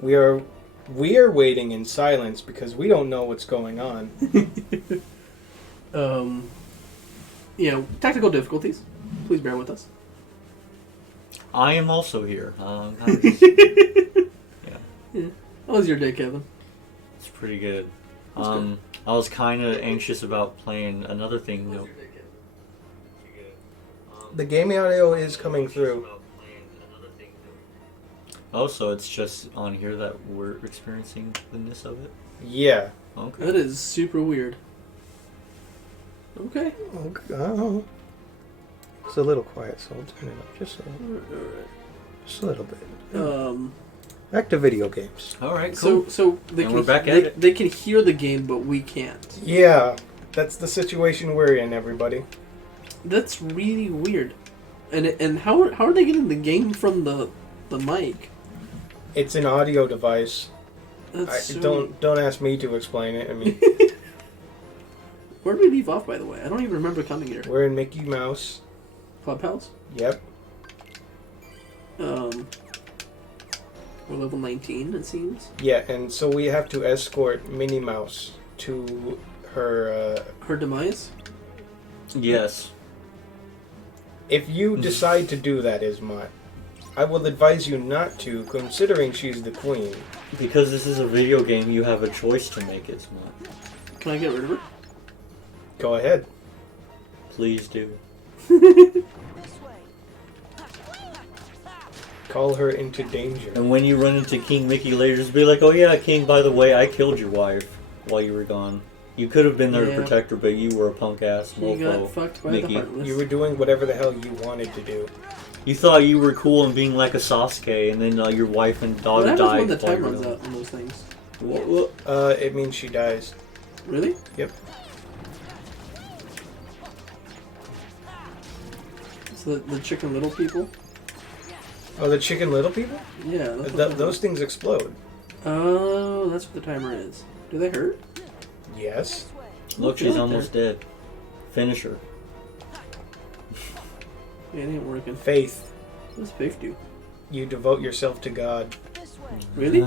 We are waiting in silence because we don't know what's going on. Technical difficulties. Please bear with us. I am also here. Yeah. How was your day, Kevin? It's pretty good. Good. I was kind of anxious about playing another thing. Though. The gaming audio is coming through. Oh, so it's just on here that we're experiencing the ness of it? Yeah. Okay. That is super weird. Okay. Oh. It's a little quiet, so I'll turn it up just a little bit. Back to video games. All right, cool. So we're back at it. They can hear the game, but we can't. Yeah, that's the situation we're in, everybody. That's really weird. And how are they getting the game from the mic? It's an audio device. Don't ask me to explain it. I mean, where did we leave off, by the way? I don't even remember coming here. we're in Mickey Mouse. Clubhouse? Yep. We're level 19, it seems. Yeah, and so we have to escort Minnie Mouse to her. Her demise? Yes. If you decide to do that, Ismat, I will advise you not to, considering she's the queen. Because this is a video game, you have a choice to make it, Smart. Can I get rid of her? Go ahead. Please do. Call her into danger. And when you run into King Mickey later, just be like, oh yeah, King, by the way, I killed your wife while you were gone. You could have been there to protect her, but you were a punk-ass mofo. You got fucked by Mickey. the Heartless. You were doing whatever the hell you wanted to do. You thought you were cool and being like a Sasuke, and then your wife and daughter What died. happens when the time while runs you were out on those things? It means she dies. Really? Yep. So the Chicken Little people? Oh, the Chicken Little people? Yeah. Those things explode. Oh, that's what the timer is. Do they hurt? Yes. Look, she's almost dead. Finish her. Yeah, it ain't working. Faith. What does faith do? You devote yourself to God. Really?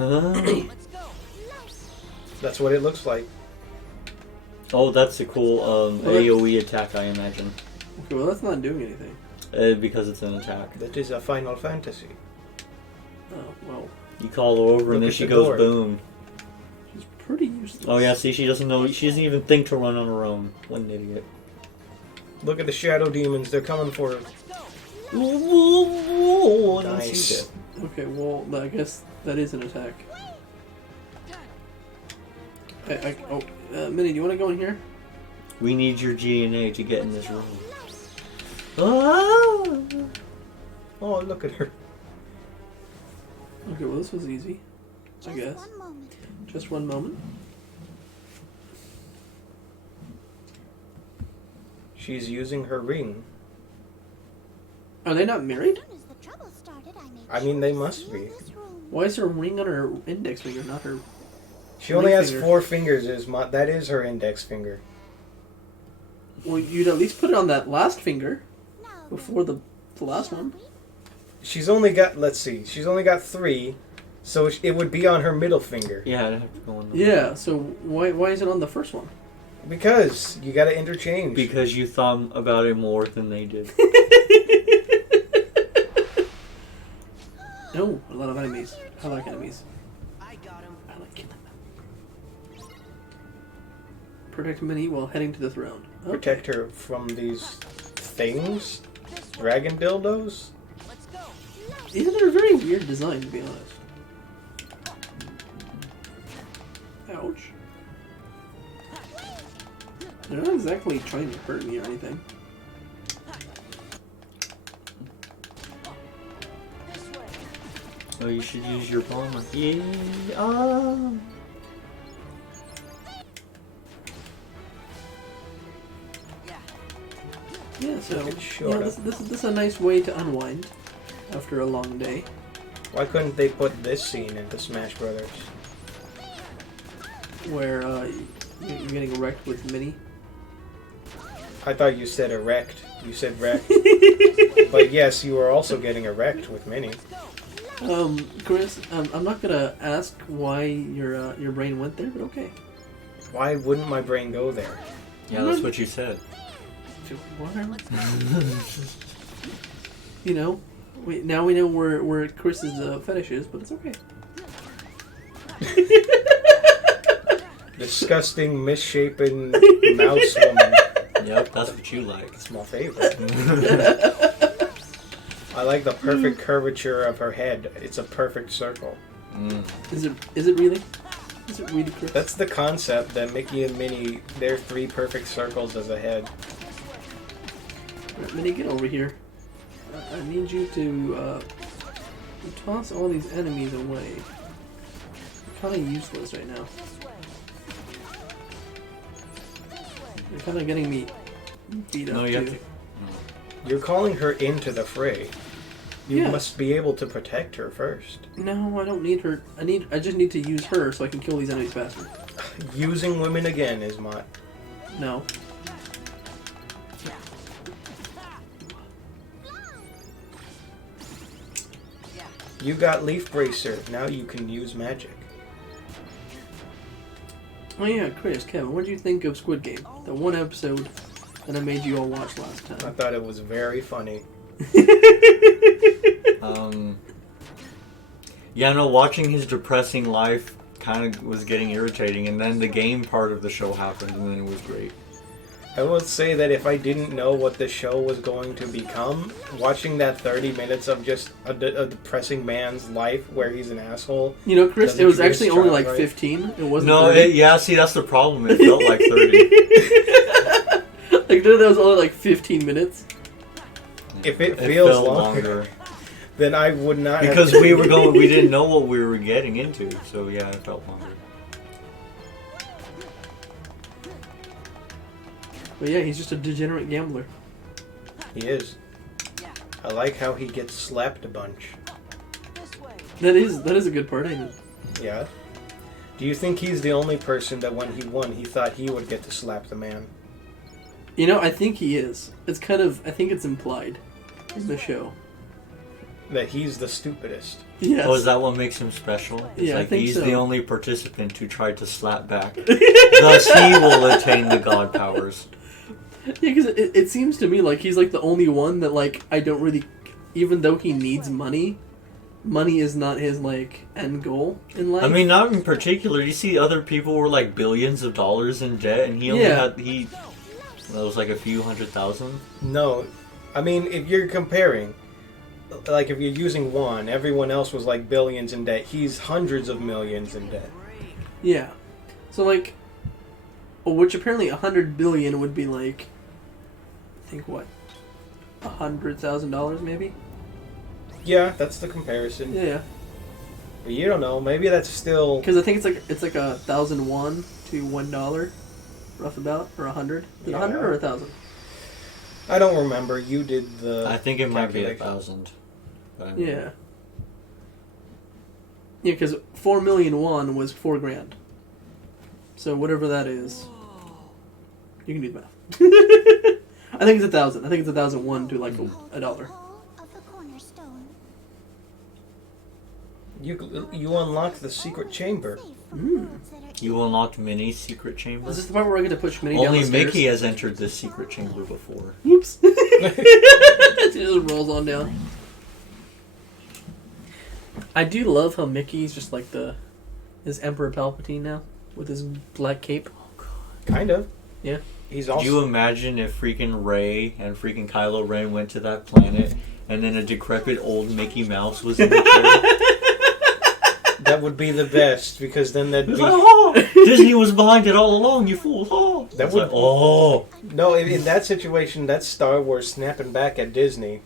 That's what it looks like. Oh, that's a cool AoE attack, I imagine. Okay, well that's not doing anything. Because it's an attack. That is a Final Fantasy. Oh, well. You call her over and then she goes boom. She's pretty useless. Oh yeah, see, she doesn't know. She doesn't even think to run on her own. What an idiot. Look at the shadow demons. They're coming for her. Nice. Okay, well, I guess that is an attack. Minnie, do you want to go in here? We need your GNA to get in this room. Ah! Oh, look at her. Okay, well this was easy. I guess. Just one moment. She's using her ring. Are they not married? I mean, they must be. Why is there a ring on her index finger, not her... She only has finger? 4 fingers. That is her index finger. Well, you'd at least put it on that last finger before the last one. She's only got, let's see, she's only got 3, so it would be on her middle finger. Yeah, I'd have to go on the Yeah, so why is it on the first one? Because you gotta interchange. Because you thought about it more than they did. No, a lot of enemies. I like enemies. I like killing them. Protect Minnie while heading to the throne. Okay. Protect her from these things? Dragon dildos? Yeah, they're a very weird design, to be honest. Ouch. They're not exactly trying to hurt me or anything. Oh, you should use your bomber. Yeah. Yeah, so Sora. this is a nice way to unwind after a long day. Why couldn't they put this scene into Smash Brothers? Where you're getting wrecked with Minnie. I thought you said erect. You said wrecked. But yes, you were also getting erect with Minnie. Chris, I'm not gonna ask why your brain went there, but okay. Why wouldn't my brain go there? Yeah, that's what you said. Whatever. You know, now we know where Chris's fetish is, but it's okay. Disgusting, misshapen mouse woman. Yep, that's what you like. It's my favorite. I like the perfect curvature of her head. It's a perfect circle. Mm. Is it really? Is it really, Chris? That's the concept, that Mickey and Minnie, they're 3 perfect circles as a head. Right, Minnie, get over here. I need you to toss all these enemies away. Kind of useless right now. You're kind of getting me beat up. No, you have too. to. You're calling her into the fray. You Yeah. must be able to protect her first. No, I don't need her. I just need to use her so I can kill these enemies faster. Using women again is my... No. You got Leaf Bracer. Now you can use magic. Oh yeah, Chris, Kevin, what did you think of Squid Game? The one episode that I made you all watch last I time. thought it was very funny. Yeah, no, watching his depressing life kind of was getting irritating, and then the game part of the show happened, and then it was great. I will say that if I didn't know what the show was going to become, watching that 30 minutes of just a depressing man's life where he's an asshole... You know, Chris, Doesn't it was treat his actually only child like right. 15. It wasn't No, 30. yeah, see, that's the problem. It felt like 30. Like, no, that was only like 15 minutes. If it It feels felt longer, then I would not because have... we didn't know what we were getting into, so yeah, it felt longer. But yeah, he's just a degenerate gambler. He is. I like how he gets slapped a bunch. That is a good part, ain't it? Yeah. Do you think he's the only person that when he won, he thought he would get to slap the man? You know, I think he is. It's kind of, I think it's implied in the show. That he's the stupidest. Yes. Oh, is that what makes him special? It's Yeah, I like think he's so. the only participant who tried to slap back. Thus, he will attain the god powers. Yeah, because it seems to me like he's like the only one that like I don't really, even though he needs money, money is not his like end goal in life. I mean, not in particular. You see, other people were like billions of dollars in debt, and he only Yeah. that was like a few $100,000. No. I mean, if you're comparing, like if you're using one, everyone else was like billions in debt. He's hundreds of millions in debt. Yeah, so like, which apparently 100 billion would be like, I think what, $100,000 maybe. Yeah, that's the comparison. Yeah, But you don't know. Maybe that's still... because I think it's like 1,001 to $1, rough about, or 100. Is it Yeah. 100 or 1,000? I don't remember. You did the... I think it might be calculation. 1,000. Yeah. Yeah, because 4 million won was $4,000. So whatever that is, you can do the math. I think it's 1,000. I think it's 1,001 to like a dollar. You unlocked the secret chamber. You unlocked Minnie's secret chamber. Is this the part where I get to push Minnie down Only the stairs? Mickey has entered this secret chamber before. Whoops. It just rolls on down. I do love how Mickey's just like his Emperor Palpatine now with his black cape. Kind of. Yeah. He's Could also... you imagine if freaking Rey and freaking Kylo Ren went to that planet and then a decrepit old Mickey Mouse was in the chair? That would be the best, because then that'd be... Oh, Disney was behind it all along, you fools. Oh. That It's would... like, oh. No, in that situation, that's Star Wars snapping back at Disney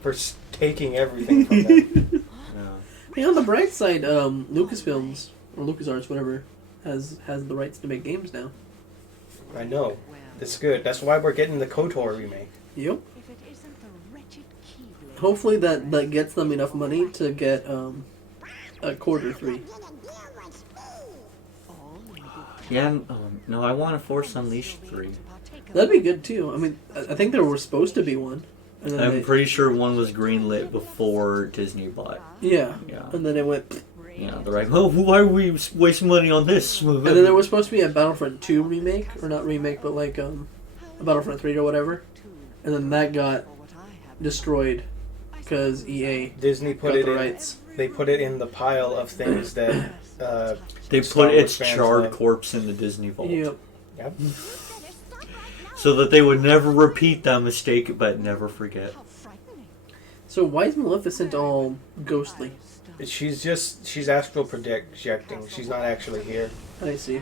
for taking everything from them. Yeah. Hey, on the bright side, Lucasfilms or LucasArts, whatever, has the rights to make games now. I know. That's good. That's why we're getting the KOTOR remake. Yep. Hopefully that gets them enough money to get a quarter 3. Yeah, no, I want to Force Unleashed 3. That'd be good too. I mean, I think there was supposed to be one. And then I'm pretty sure one was greenlit before Disney bought. Yeah. Yeah. And then it went. Yeah, they're like, oh, why are we wasting money on this? And then there was supposed to be a Battlefront 2 remake, or not remake, but like a Battlefront 3 or whatever. And then that got destroyed because EA Disney put got it the in. rights. They put it in the pile of things that. They Star put Wars its fans charred love. corpse in the Disney vault. Yep. Yep. So that they would never repeat that mistake, but never forget. So why is Maleficent all ghostly? She's astral projecting. She's not actually here. I see.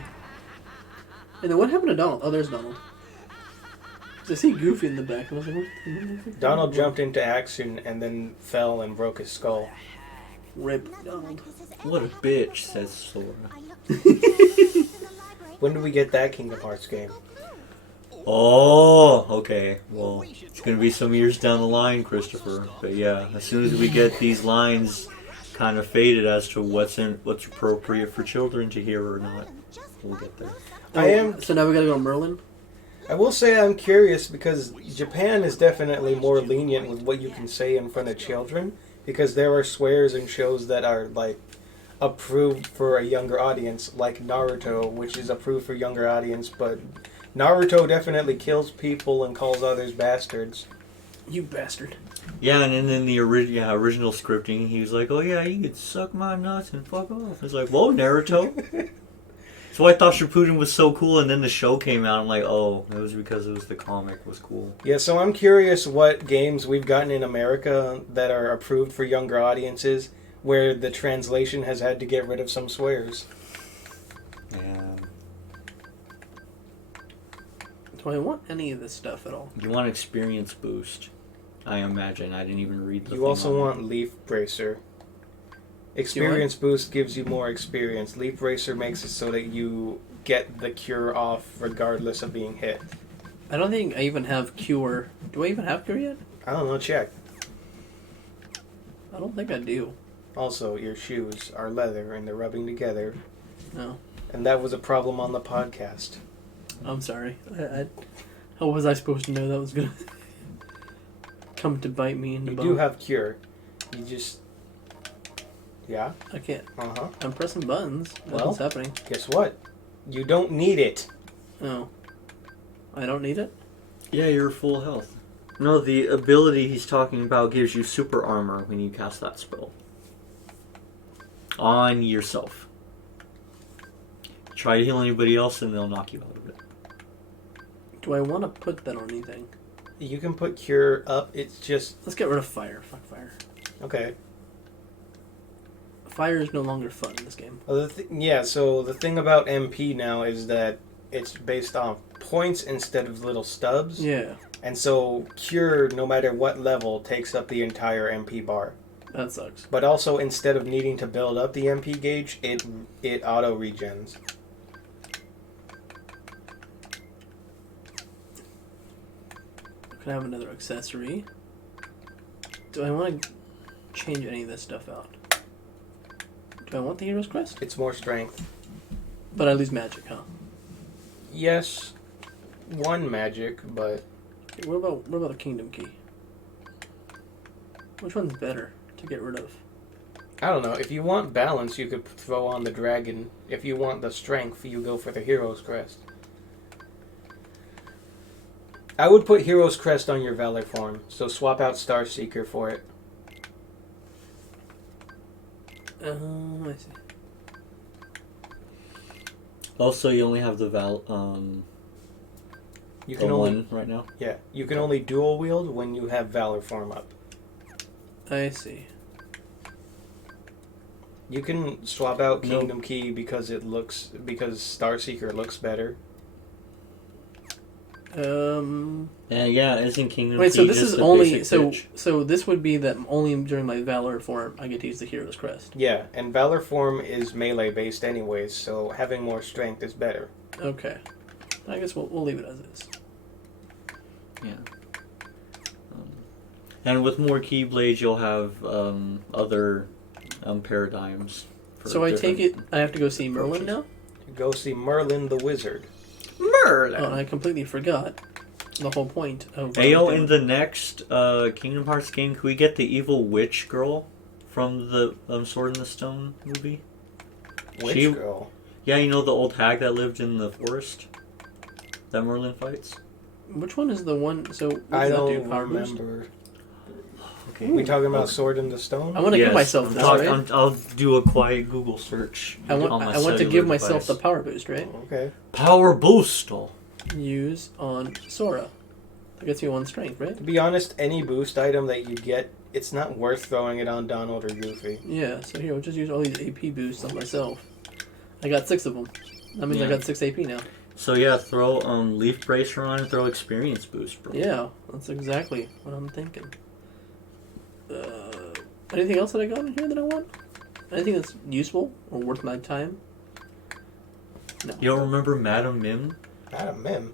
And then what happened to Donald? Oh, there's Donald. 'Cause I see Goofy in the back. And I was like, what? Donald jumped into action and then fell and broke his skull. Rip Donald. What a bitch, says Sora. When do we get that Kingdom Hearts game? Oh, okay. Well, it's going to be some years down the line, Christopher. But yeah, as soon as we get these lines kind of faded as to what's appropriate for children to hear or not, we'll get there. So now we gotta go Merlin? I will say I'm curious because Japan is definitely more lenient with what you can say in front of children because there are swears in shows that are like approved for a younger audience, like Naruto, which is approved for younger audience, but Naruto definitely kills people and calls others bastards. You bastard. Yeah, and then in the original scripting, he was like, oh yeah, you could suck my nuts and fuck off. It's like, whoa, Naruto. So I thought Shippuden was so cool, and then the show came out. I'm like, oh, it was because it was the comic was cool. Yeah, so I'm curious what games we've gotten in America that are approved for younger audiences where the translation has had to get rid of some swears. Yeah. Do I want any of this stuff at all? You want experience boost, I imagine. I didn't even read the You thing also on want Leaf Bracer. Experience boost gives you more experience. Leaf Bracer makes it so that you get the cure off regardless of being hit. I don't think I even have Cure. Do I even have Cure yet? I don't know, check. I don't think I do. Also, your shoes are leather and they're rubbing together. No. And that was a problem on the podcast. I'm sorry. How was I supposed to know that was gonna come to bite me in the You butt? do have cure. You just... Yeah? I can't. Uh-huh. I'm pressing buttons. Well. What's happening? Guess what? You don't need it. Oh. I don't need it? Yeah, you're full health. No, the ability he's talking about gives you super armor when you cast that spell. On yourself. Try to heal anybody else and they'll knock you out of it. Do I want to put that on anything? You can put cure up. It's just... Let's get rid of fire. Fuck fire. Okay. Fire is no longer fun in this game. Well, yeah, so the thing about MP now is that it's based on points instead of little stubs. Yeah. And so cure, no matter what level, takes up the entire MP bar. That sucks. But also, instead of needing to build up the MP gauge, it auto regens. Could have another accessory. Do I want to change any of this stuff out? Do I want the Hero's Crest? It's more strength. But I lose magic, huh? Yes, one magic, but Okay, what about the Kingdom Key? Which one's better to get rid of? I don't know. If you want balance, you could throw on the dragon. If you want the strength, you go for the Hero's Crest. I would put Hero's Crest on your Valor form, so swap out Star Seeker for it. I see. Also, you only have the You can only one right now. Yeah, you can only dual wield when you have Valor form up. I see. You can swap out No. Kingdom Key because Star Seeker looks better. Yeah, isn't Kingdom Wait, Key so this just is a only basic bitch? so this would be that only during my Valor form I get to use the Hero's Crest. Yeah, and Valor form is melee based anyways, so having more strength is better. Okay. I guess we'll leave it as is. Yeah. And with more Keyblades, you'll have other paradigms. For So I take it different I have to go see Merlin approaches. now? Go see Merlin the Wizard. Oh, I completely forgot. the whole point of. Ayo, in the next Kingdom Hearts game, can we get the evil witch girl from the Sword in the Stone movie? Which girl? Yeah, you know the old hag that lived in the forest that Merlin fights? Which one is the one? So what I does that don't do? Power boost? remember. Okay. We talking about Sword in the Stone? I want to give myself this, right? I'll do a quiet Google search. I want to give myself the power boost, right? Okay. Power boost. Use on Sora. That gets you 1 strength, right? To be honest, any boost item that you get, it's not worth throwing it on Donald or Goofy. Yeah, so here, we'll just use all these AP boosts on myself. I got 6 of them. That means I got 6 AP now. So yeah, throw Leaf Bracer on and throw Experience Boost, bro. Yeah, that's exactly what I'm thinking. Anything else that I got in here that I want? Anything that's useful or worth my time? No. You don't remember Madam Mim? Madam Mim.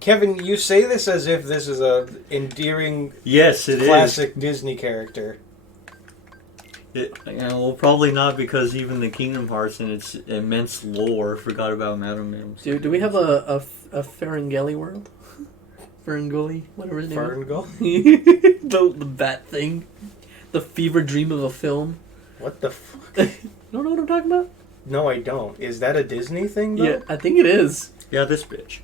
Kevin, you say this as if this is a endearing, Yes, it classic Disney character. Well, probably not, because even the Kingdom Hearts and its immense lore forgot about Madam Mim. Do we have a Ferengully world? Ferengully? Whatever his name Ferngul? is. the bat thing. The fever dream of a film. What the fuck? You don't know what I'm talking about? No, I don't. Is that a Disney thing, though? Yeah, I think it is. Yeah, this bitch.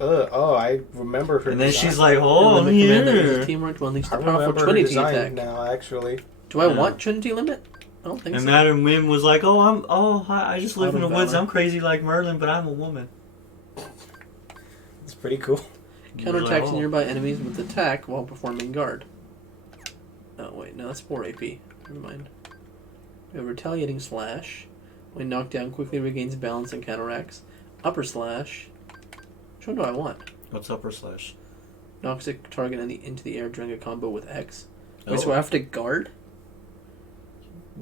Oh, I remember her And then design. she's like, oh, And I'm then the commander uses here. teamwork to unleash I the powerful remember her Trinity design attack. now, actually. Do I Yeah. want Trinity Limit? I don't think And so. Madam Mim was like, I just live in Out the of woods. valor. I'm crazy like Merlin, but I'm a woman. It's pretty cool. Counterattacks Like, oh. nearby enemies with attack while performing guard. Oh, wait, no, that's 4 AP. Never mind. We have Retaliating Slash. When knocked down, quickly regains balance and counteracts. Upper Slash. Which one do I want? What's upper slash? Knocks a target into the air during a combo with X. Oh. Wait, so I have to guard?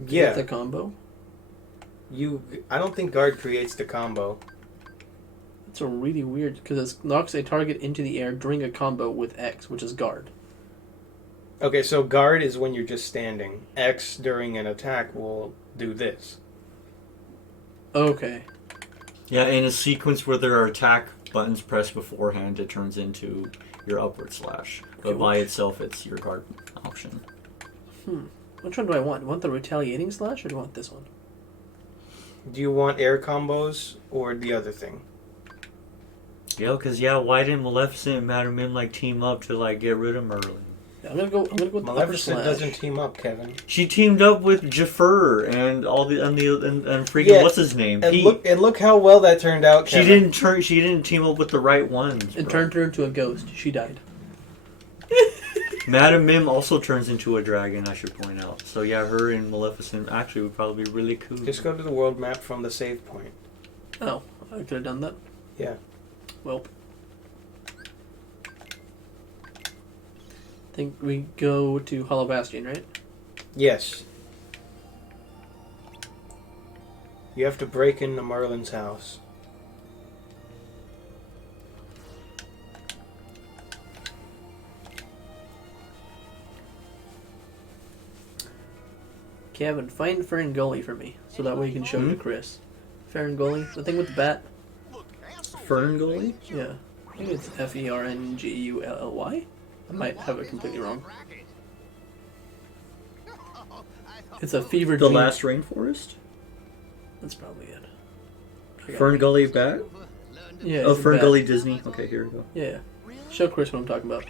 To Yeah. get the combo? I don't think guard creates the combo. That's a really weird, because it knocks a target into the air during a combo with X, which is guard. Okay, so guard is when you're just standing. X during an attack will do this. Okay. Yeah, in a sequence where there are attack buttons pressed beforehand, it turns into your upward slash. But Okay, by itself, it's your guard option. Which one do I want? Do I want the Retaliating Slash, or do I want this one? Do you want air combos or the other thing? Yeah, because, why didn't Maleficent and Madam Mim, team up to, get rid of Merlin? Yeah, I'm gonna go with the upper Maleficent slash. doesn't team up, Kevin. She teamed up with Jafar and all the and freaking Yeah, what's his name? And Pete. look how well that turned out, Kevin. She didn't team up with the right ones. It bro. turned her into a ghost. She died. Madam Mim also turns into a dragon, I should point out. So yeah, her and Maleficent actually would probably be really cool. Just go to the world map from the save point. Oh, I could have done that. Yeah. Well. I think we go to Hollow Bastion, right? Yes. You have to break into Merlin's house. Kevin, find Ferengully for me, so that way you can show it to Chris. Ferengully, the thing with the bat? Ferngully? Yeah. I think it's Ferngully. I might have it completely wrong. It's a fever The dream. Last Rainforest? That's probably it. I got Ferngully Bat? Yeah. Oh, it's a bat. Ferngully Disney. Okay, here we go. Yeah. Show Chris what I'm talking about.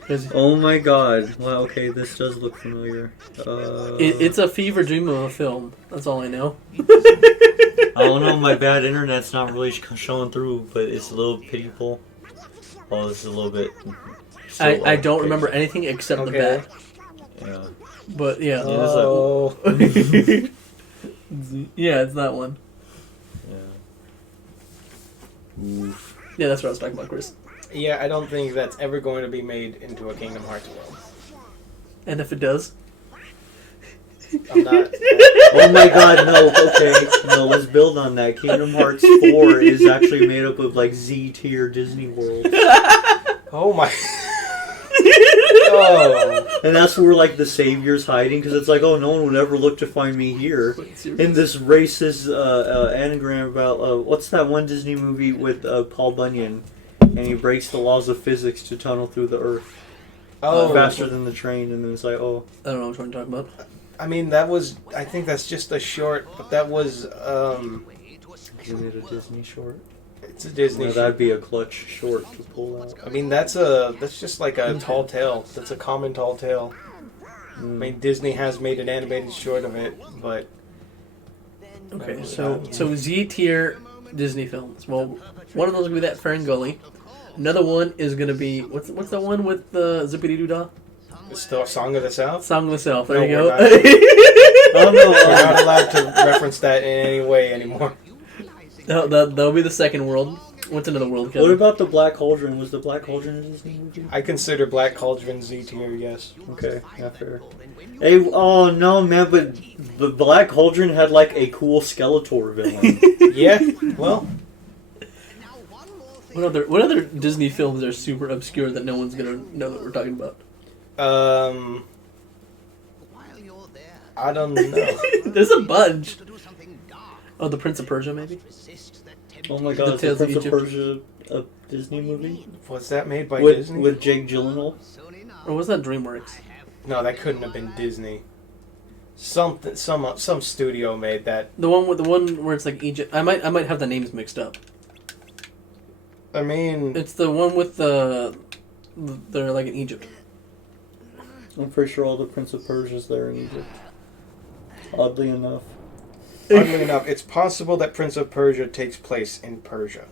'Cause Oh my god. Wow, okay, this does look familiar. it's a fever dream of a film. That's all I know. I don't know, my bad internet's not really showing through, but it's a little pitiful. Oh, this is a little bit... I don't remember anything except the Okay. bat. Yeah. But yeah. Oh. Yeah, it's that one. Yeah. Oof. Yeah, that's what I was talking about, Chris. Yeah, I don't think that's ever going to be made into a Kingdom Hearts world. And if it does, I'm not. Oh my god, no, okay. No, let's build on that. Kingdom Hearts 4 is actually made up of, Z-tier Disney World. Oh my. Oh. And that's where like the savior's hiding, because it's like, oh, no one would ever look to find me here. In this racist anagram about what's that one Disney movie with Paul Bunyan, and he breaks the laws of physics to tunnel through the earth faster than the train, and then it's like, oh, I don't know what you're talking about. I mean, I think that's just a short, but that was, is it a Disney short? it's a Disney No, short. that'd be a clutch short to pull out. I mean, that's just like a tall tale. That's a common tall tale. I mean, Disney has made an animated short of it, but... Okay, so Z tier Disney films. Well, one of those will be that Ferngully. Another one is gonna be what's the one with the Zippity Doo Dah? It's the Song of the South? Song of the South. There No, you we're go. not. Oh no! We're not allowed to reference that in any way anymore. No, that'll be the second world. What's another world? What Kevin? about the Black Cauldron? Was the Black Cauldron a Disney movie? I consider Black Cauldron Z tier, yes. Okay, yeah, fair. Hey, oh no, man! But the Black Cauldron had like a cool Skeletor villain. Yeah, well, What other Disney films are super obscure that no one's gonna know that we're talking about? I don't know. There's a bunch. Oh, The Prince of Persia, maybe? Oh my god, The is the Tales of Prince of Egypt. Persia a Disney movie? Was that made by With Disney? Jake Gyllenhaal? Or was that DreamWorks? No, that couldn't have been Disney. Some studio made that. The one where it's like Egypt. I might have the names mixed up. I mean, It's the one with they're like in Egypt. I'm pretty sure all the Prince of Persia's there in Egypt. Oddly enough. oddly enough, it's possible that Prince of Persia takes place in Persia.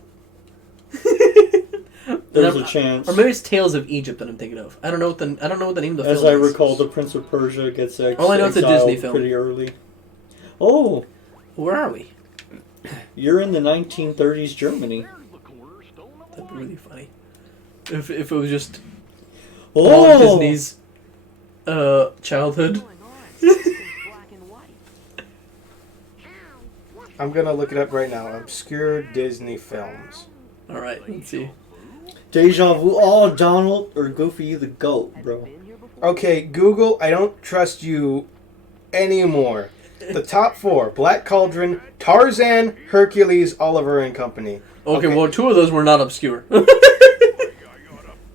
There's a chance. Or maybe it's Tales of Egypt that I'm thinking of. I don't know what the name of the As film I is. recall, the Prince of Persia gets All I know it's a exiled Disney film. pretty early. Oh, Where are we? you're in the 1930s Germany. That'd be really funny. If it was just Oh, Disney's childhood. I'm gonna look it up right now. Obscure Disney films. All right, let's see. Deja vu. Oh, Donald or Goofy, you the goat, bro. Okay, Google, I don't trust you anymore. The top 4: Black Cauldron, Tarzan, Hercules, Oliver and Company. Okay, well, 2 of those were not obscure.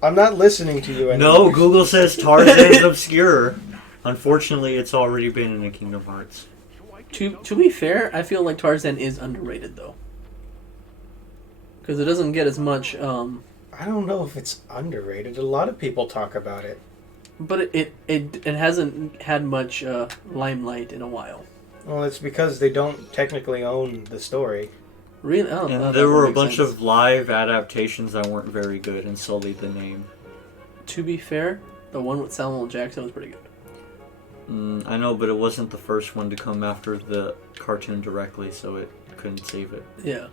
I'm not listening to you anymore. No, Google says Tarzan's obscure. Unfortunately, it's already been in the Kingdom Hearts. To be fair, I feel like Tarzan is underrated though, because it doesn't get as much. I don't know if it's underrated. A lot of people talk about it. But it hasn't had much limelight in a while. Well, it's because they don't technically own the story. Really? Oh, And that there were a makes bunch sense. of live adaptations that weren't very good and sullied the name. To be fair, the one with Samuel L. Jackson was pretty good. I know, but it wasn't the first one to come after the cartoon directly, so it couldn't save it. Yeah.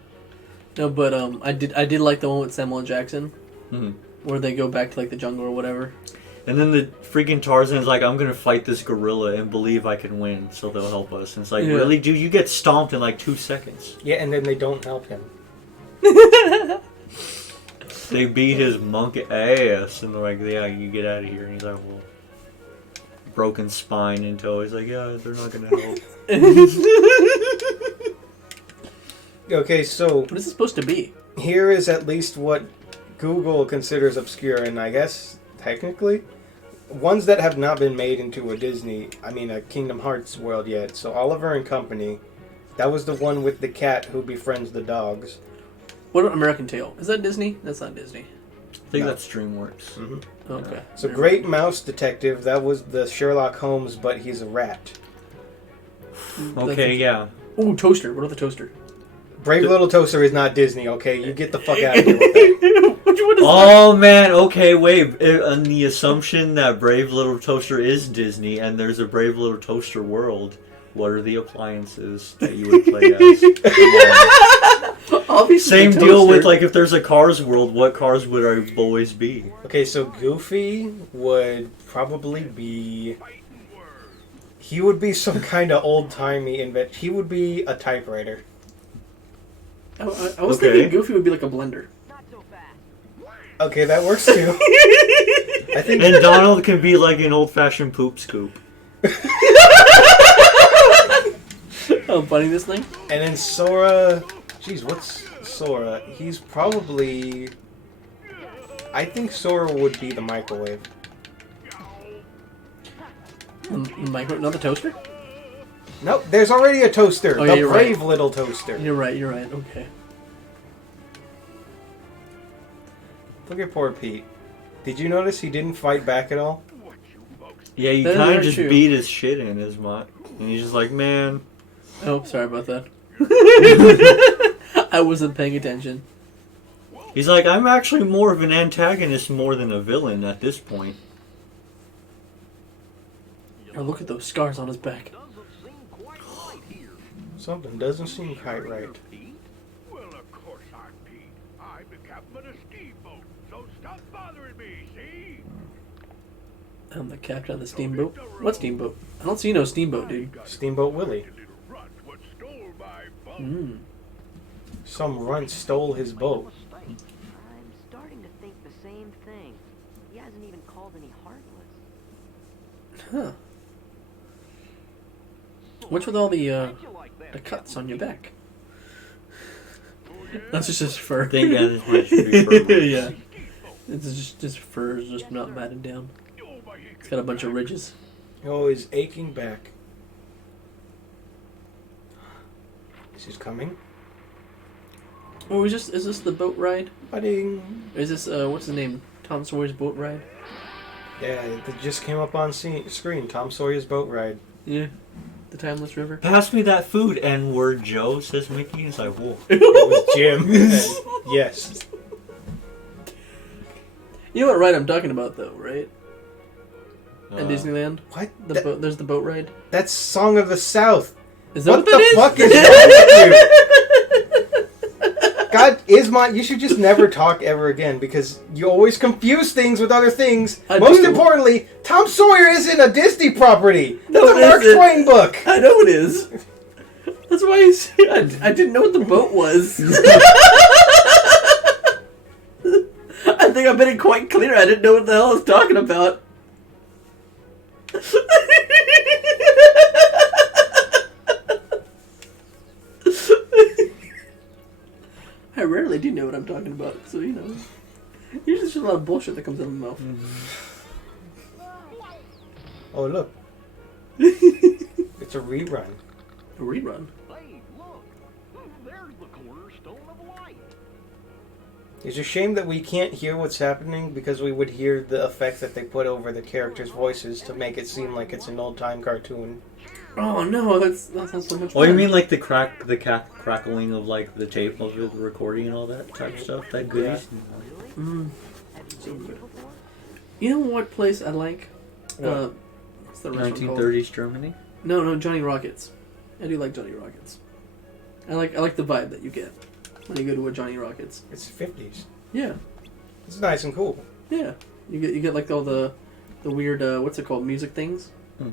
No, but I did like the one with Samuel L. Jackson, Mhm. where they go back to like the jungle or whatever. And then the freaking Tarzan's like, I'm gonna fight this gorilla and believe I can win, so they'll help us. And it's like, Yeah. really, dude? You get stomped in like 2 seconds. Yeah, and then they don't help him. They beat his monkey ass, and they're like, yeah, you get out of here. And he's like, well, broken spine and toe. He's like, yeah, they're not gonna help. Okay, so What is it supposed to be? here is at least what Google considers obscure, and I guess technically ones that have not been made into a Kingdom Hearts world yet. So Oliver and Company, that was the one with the cat who befriends the dogs. What about American Tail? Is that Disney? That's not Disney. I think No. that's DreamWorks. Mm-hmm. Okay. So Great Mouse Detective, that was the Sherlock Holmes, but he's a rat. Okay, yeah. Ooh, Toaster. What about the Toaster? Brave Little Toaster is not Disney, okay? You get the fuck out of here with that. What is Oh man, okay, wait. On the assumption that Brave Little Toaster is Disney and there's a Brave Little Toaster world, what are the appliances that you would play as? Obviously, Same the deal with Toaster. like if there's a Cars world, what cars would our boys be? Okay, so Goofy would probably be... He would be some kind of old-timey invention. He would be a typewriter. I was Okay. thinking Goofy would be like a blender. Okay, that works too. I think And Donald can be like an old-fashioned poop scoop. Oh, bunny this thing? And then Sora... Jeez, what's Sora? He's probably... I think Sora would be the microwave. Not the toaster? Nope, there's already a toaster. Oh, yeah, the you're brave right. little toaster. You're right, okay. Look at poor Pete. Did you notice he didn't fight back at all? Yeah, you That is kind of very just true. beat his shit in his mutt. And he's just like, man... Oh, sorry about that. I wasn't paying attention. He's like, I'm actually more of an antagonist more than a villain at this point. Oh, look at those scars on his back. Something doesn't seem quite right. Well, of course I'm Pete. I'm the captain of the steamboat, so stop bothering me, see? I'm the captain of the steamboat. What steamboat? I don't see no steamboat, dude. Steamboat Willie. The little runt what stole my boat. Mm. Some runt stole his boat. I'm starting to think the same thing. He hasn't even called any heartless. Huh. What's with all the cuts on your back? That's just his fur. I think that might be fur. Yeah. It's just fur is just not matted down. It's got a bunch of ridges. Oh, he's aching back. Is he coming? Oh, is this the boat ride? Budding. Is this what's the name? Tom Sawyer's boat ride? Yeah, it just came up on screen. Tom Sawyer's boat ride. Yeah. The Timeless River. Pass me that food, N-word Joe, says Mickey. He's like, whoa. It was Jim. And yes. You know what ride I'm talking about, though, right? In Uh, Disneyland, What? there's the boat ride. That's Song of the South. Is that What what, that the fuck is wrong with you? God, Ismont, you should just never talk ever again because you always confuse things with other things. I Most do. importantly, Tom Sawyer isn't a Disney property. No, It's a it Mark isn't. Twain book. I know it is. That's why I didn't know what the boat was. I think I made it quite clear. I didn't know what the hell I was talking about. I rarely do know what I'm talking about, so you know. Usually it's just a lot of bullshit that comes out of my mouth. Oh, look. It's a rerun. A rerun. Hey, look. There's the cornerstone of light. It's a shame that we can't hear what's happening because we would hear the effect that they put over the characters' voices to make it seem like it's an old-time cartoon. Oh no, that sounds so much fun. Oh, you mean like the crackling of like the tape of the recording and all that type of stuff? That goodies? Mm. Have you been here before? You know what place I like? What? What's the restaurant called? 1930s Germany? No, Johnny Rockets. I do like Johnny Rockets. I like the vibe that you get when you go to a Johnny Rockets. It's 50s. Yeah, It's nice and cool. yeah. You get like all the weird what's it called, music things. Hmm.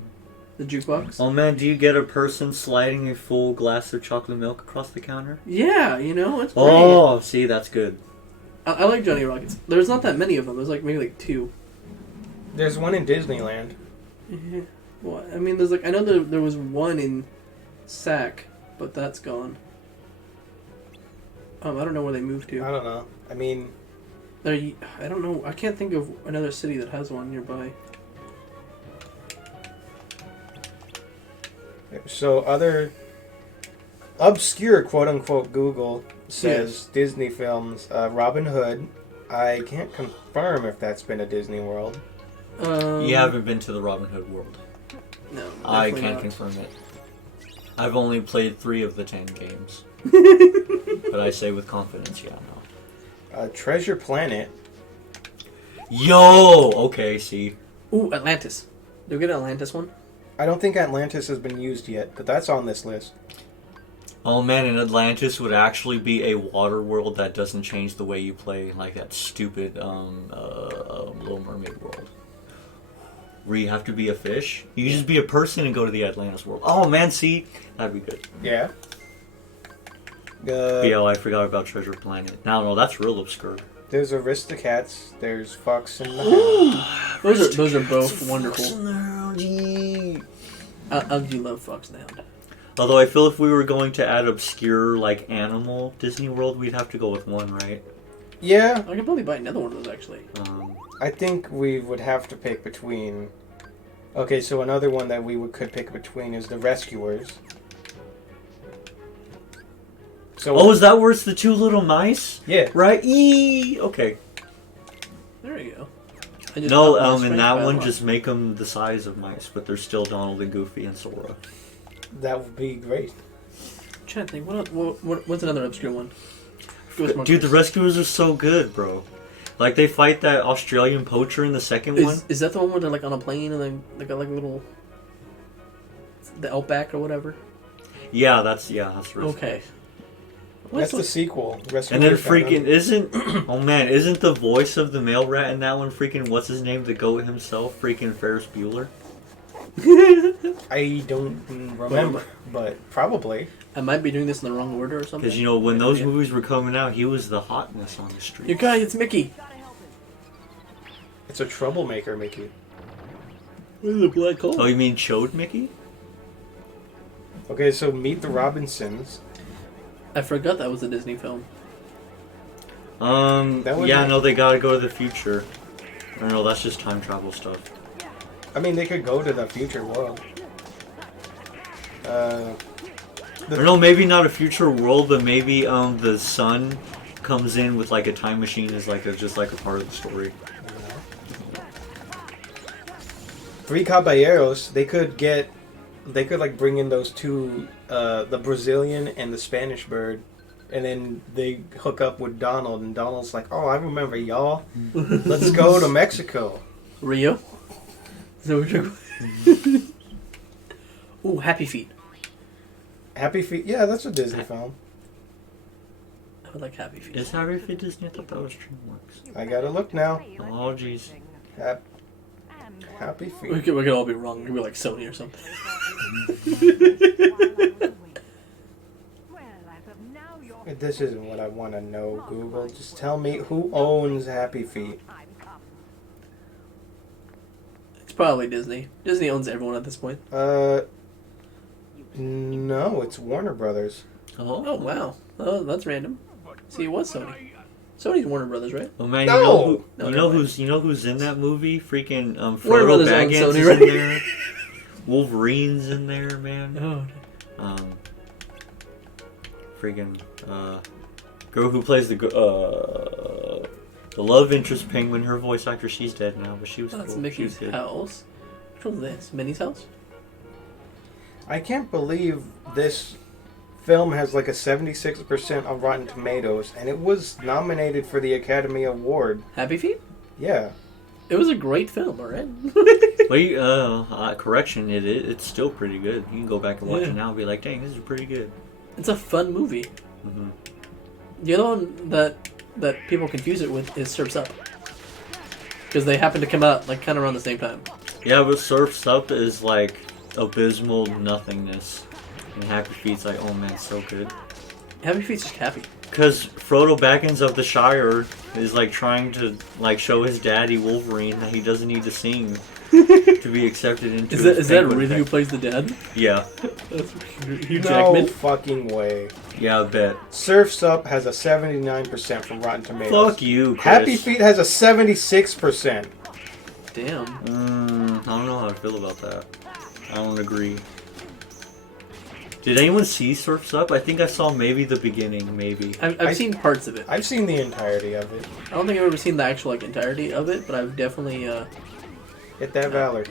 The jukebox. Oh man, do you get a person sliding a full glass of chocolate milk across the counter? Yeah, you know it's great. Oh, see, that's good. I like Johnny Rockets. There's not that many of them. There's like maybe like 2. There's one in Disneyland. Yeah. Well, I mean, there's like I know there was one in Sac, but that's gone. I don't know where they moved to. I don't know. I mean, I don't know. I can't think of another city that has one nearby. so other obscure quote-unquote Google says Disney films. Robin Hood. I can't confirm if that's been a Disney World. You haven't been to the Robin Hood world. No, I definitely can't not. confirm it. I've only played 3 of the 10 games. But I say with confidence, yeah, no. Treasure Planet. Yo! Okay, see. Ooh, Atlantis. Did we get an Atlantis one? I don't think Atlantis has been used yet, but that's on this list. Oh man, and Atlantis would actually be a water world that doesn't change the way you play, like that stupid Little Mermaid world. Where you have to be a fish. You just be a person and go to the Atlantis world. Oh man, see? That'd be good. Yeah. BL, I forgot about Treasure Planet. Now, no, that's real obscure. There's Aristocats. There's Fox and the Hound. Those are both wonderful. I do love Fox and the Hound. Although I feel if we were going to add obscure like animal Disney World, we'd have to go with one, right? Yeah, I could probably buy another one of those actually. I think we would have to pick between. Okay, so another one that we could pick between is the Rescuers. So Oh, is that where it's the two little mice? yeah, Right? Okay. There you go. I just No, got my in strength that by a one, lot. just make them the size of mice, but they're still Donald and Goofy and Sora. that would be great. I'm trying to think. What's another obscure one? Dude, the Rescuers are so good, bro. Like, they fight that Australian poacher in the second one. Is that the one where they're like on a plane and then they got like a little the Outback or whatever? Yeah, that's the Rescuers. Okay. That's the sequel. Rescuers And then Down freaking Under. isn't the voice of the male rat in that one freaking what's his name, the goat himself, freaking Ferris Bueller? I don't remember, but probably. I might be doing this in the wrong order or something. Because when Yeah, those yeah. movies were coming out, he was the hotness on the street. You guys, it's Mickey. It's a troublemaker, Mickey. Where's the black hole? Oh, you mean Chode Mickey? Okay, so Meet the Robinsons. I forgot that was a Disney film. That would Yeah, be- no, they gotta go to the future. Or no, that's just time travel stuff. I mean, they could go to the future world. Or no, maybe not a future world, but maybe the sun comes in with like a time machine as like just like a part of the story. Three Caballeros, they could like bring in those two, the Brazilian and the Spanish bird, and then they hook up with Donald, and Donald's like, "Oh, I remember y'all. Let's go to Mexico." Rio? Is that what you're Ooh, Happy Feet. Happy Feet, yeah, that's a Disney film. I would like Happy Feet. Is Harry Fit Disney? I thought that was DreamWorks. I gotta look now. Oh, jeez. Happy We Feet. could all be wrong. We could be like Sony or something. This isn't what I want to know, Google. Just tell me who owns Happy Feet. It's probably Disney. Disney owns everyone at this point. No, it's Warner Brothers. Oh, wow. Oh, that's random. See, it was Sony. Sony's Warner Brothers, right? Oh man, No! No, never mind. you know who's in that movie? Freaking Warner Frodo Brothers owns Baggins Sony, is right? in there. Wolverine's in there, man. Oh. Freaking girl who plays the love interest penguin. Her voice actor, she's dead now, but she was That's cool. Mickey's She was good. house. Which one's this? Minnie's house? I can't believe this film has like a 76% on Rotten Tomatoes, and it was nominated for the Academy Award. Happy Feet? Yeah. It was a great film, alright? Wait, correction, it's still pretty good. You can go back and watch Yeah. it now and be like, dang, this is pretty good. It's a fun movie. hmm The other one that people confuse it with is Surf's Up. Because they happen to come out like kind of around the same time. Yeah, but Surf's Up is like abysmal nothingness. And Happy Feet's like, oh man, so good. Happy Feet's just happy. Because Frodo Baggins of the Shire is like trying to like show his daddy Wolverine that he doesn't need to sing to be accepted into. Is that penguin really who pack. plays the dad? Yeah, That's Hugh No Jackman. fucking way. yeah, I bet. Surf's Up has a 79% from Rotten Tomatoes. Fuck you, Chris. Happy Feet has a 76%. Damn. I don't know how I feel about that. I don't agree. Did anyone see Surf's Up? I think I saw maybe the beginning, maybe. I've seen parts of it. I've seen the entirety of it. I don't think I've ever seen the actual like entirety of it, but I've definitely Hit that Valor.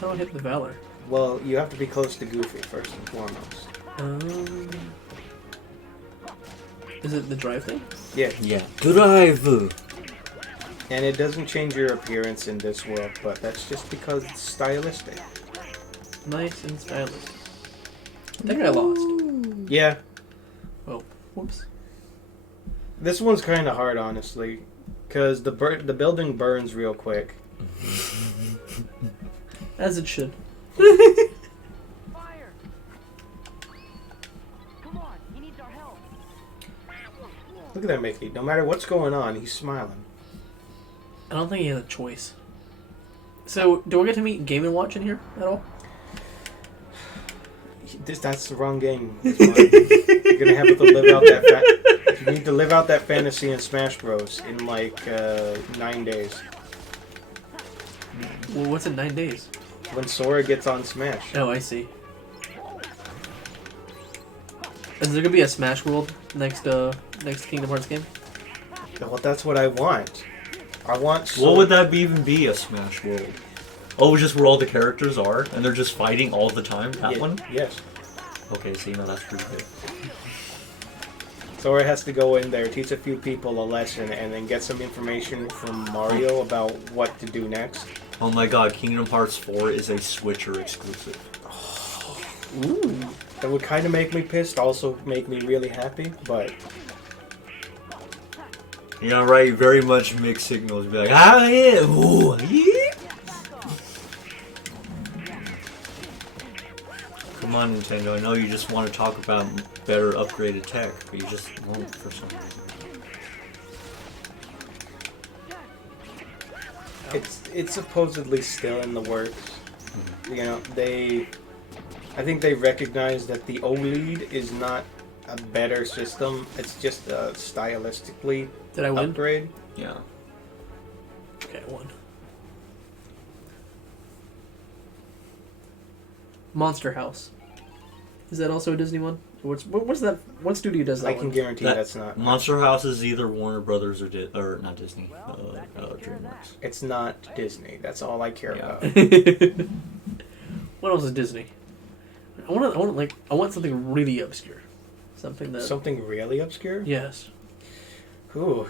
how do I hit the Valor? Well, you have to be close to Goofy first and foremost. Is it the drive thing? Yeah. Yeah. Drive! And it doesn't change your appearance in this world, but that's just because it's stylistic. Nice and stylish. I think I lost. Yeah. Oh, whoops. This one's kind of hard, honestly, because the building burns real quick. As it should. Fire! Come on, he needs our help. Look at that Mickey. No matter what's going on, he's smiling. I don't think he has a choice. So, do I get to meet Game & Watch in here at all? That's the wrong game. You're gonna have to live out that. You need to live out that fantasy in Smash Bros. In like 9 days. Well, what's in 9 days? When Sora gets on Smash. Oh, I see. Is there gonna be a Smash World next Kingdom Hearts game? Well, that's what I want. I want. What would that even be, a Smash World? Oh, just where all the characters are, and they're just fighting all the time? That one? Yes. Okay, so that's pretty good. Sora has to go in there, teach a few people a lesson, and then get some information from Mario about what to do next. Oh my god, Kingdom Hearts 4 is a Switcher exclusive. Ooh. That would kind of make me pissed, also make me really happy, but... Yeah, right, very much mixed signals. Be like, ah, yeah, ooh, yeah. Come on, Nintendo, I know you just want to talk about better upgraded tech, but you just won't for some reason. It's supposedly still in the works. You know, I think they recognize that the OLED is not a better system. It's just a stylistically Did I win? upgrade. Yeah. Okay, I won. Monster House. Is that also a Disney one? What's that? What studio does that I can one? guarantee that's not. Monster House is either Warner Brothers or not Disney, DreamWorks. It's not Disney. That's all I care Yeah. about. What else is Disney? I want something really obscure. Something that. Something really obscure? Yes. Ooh.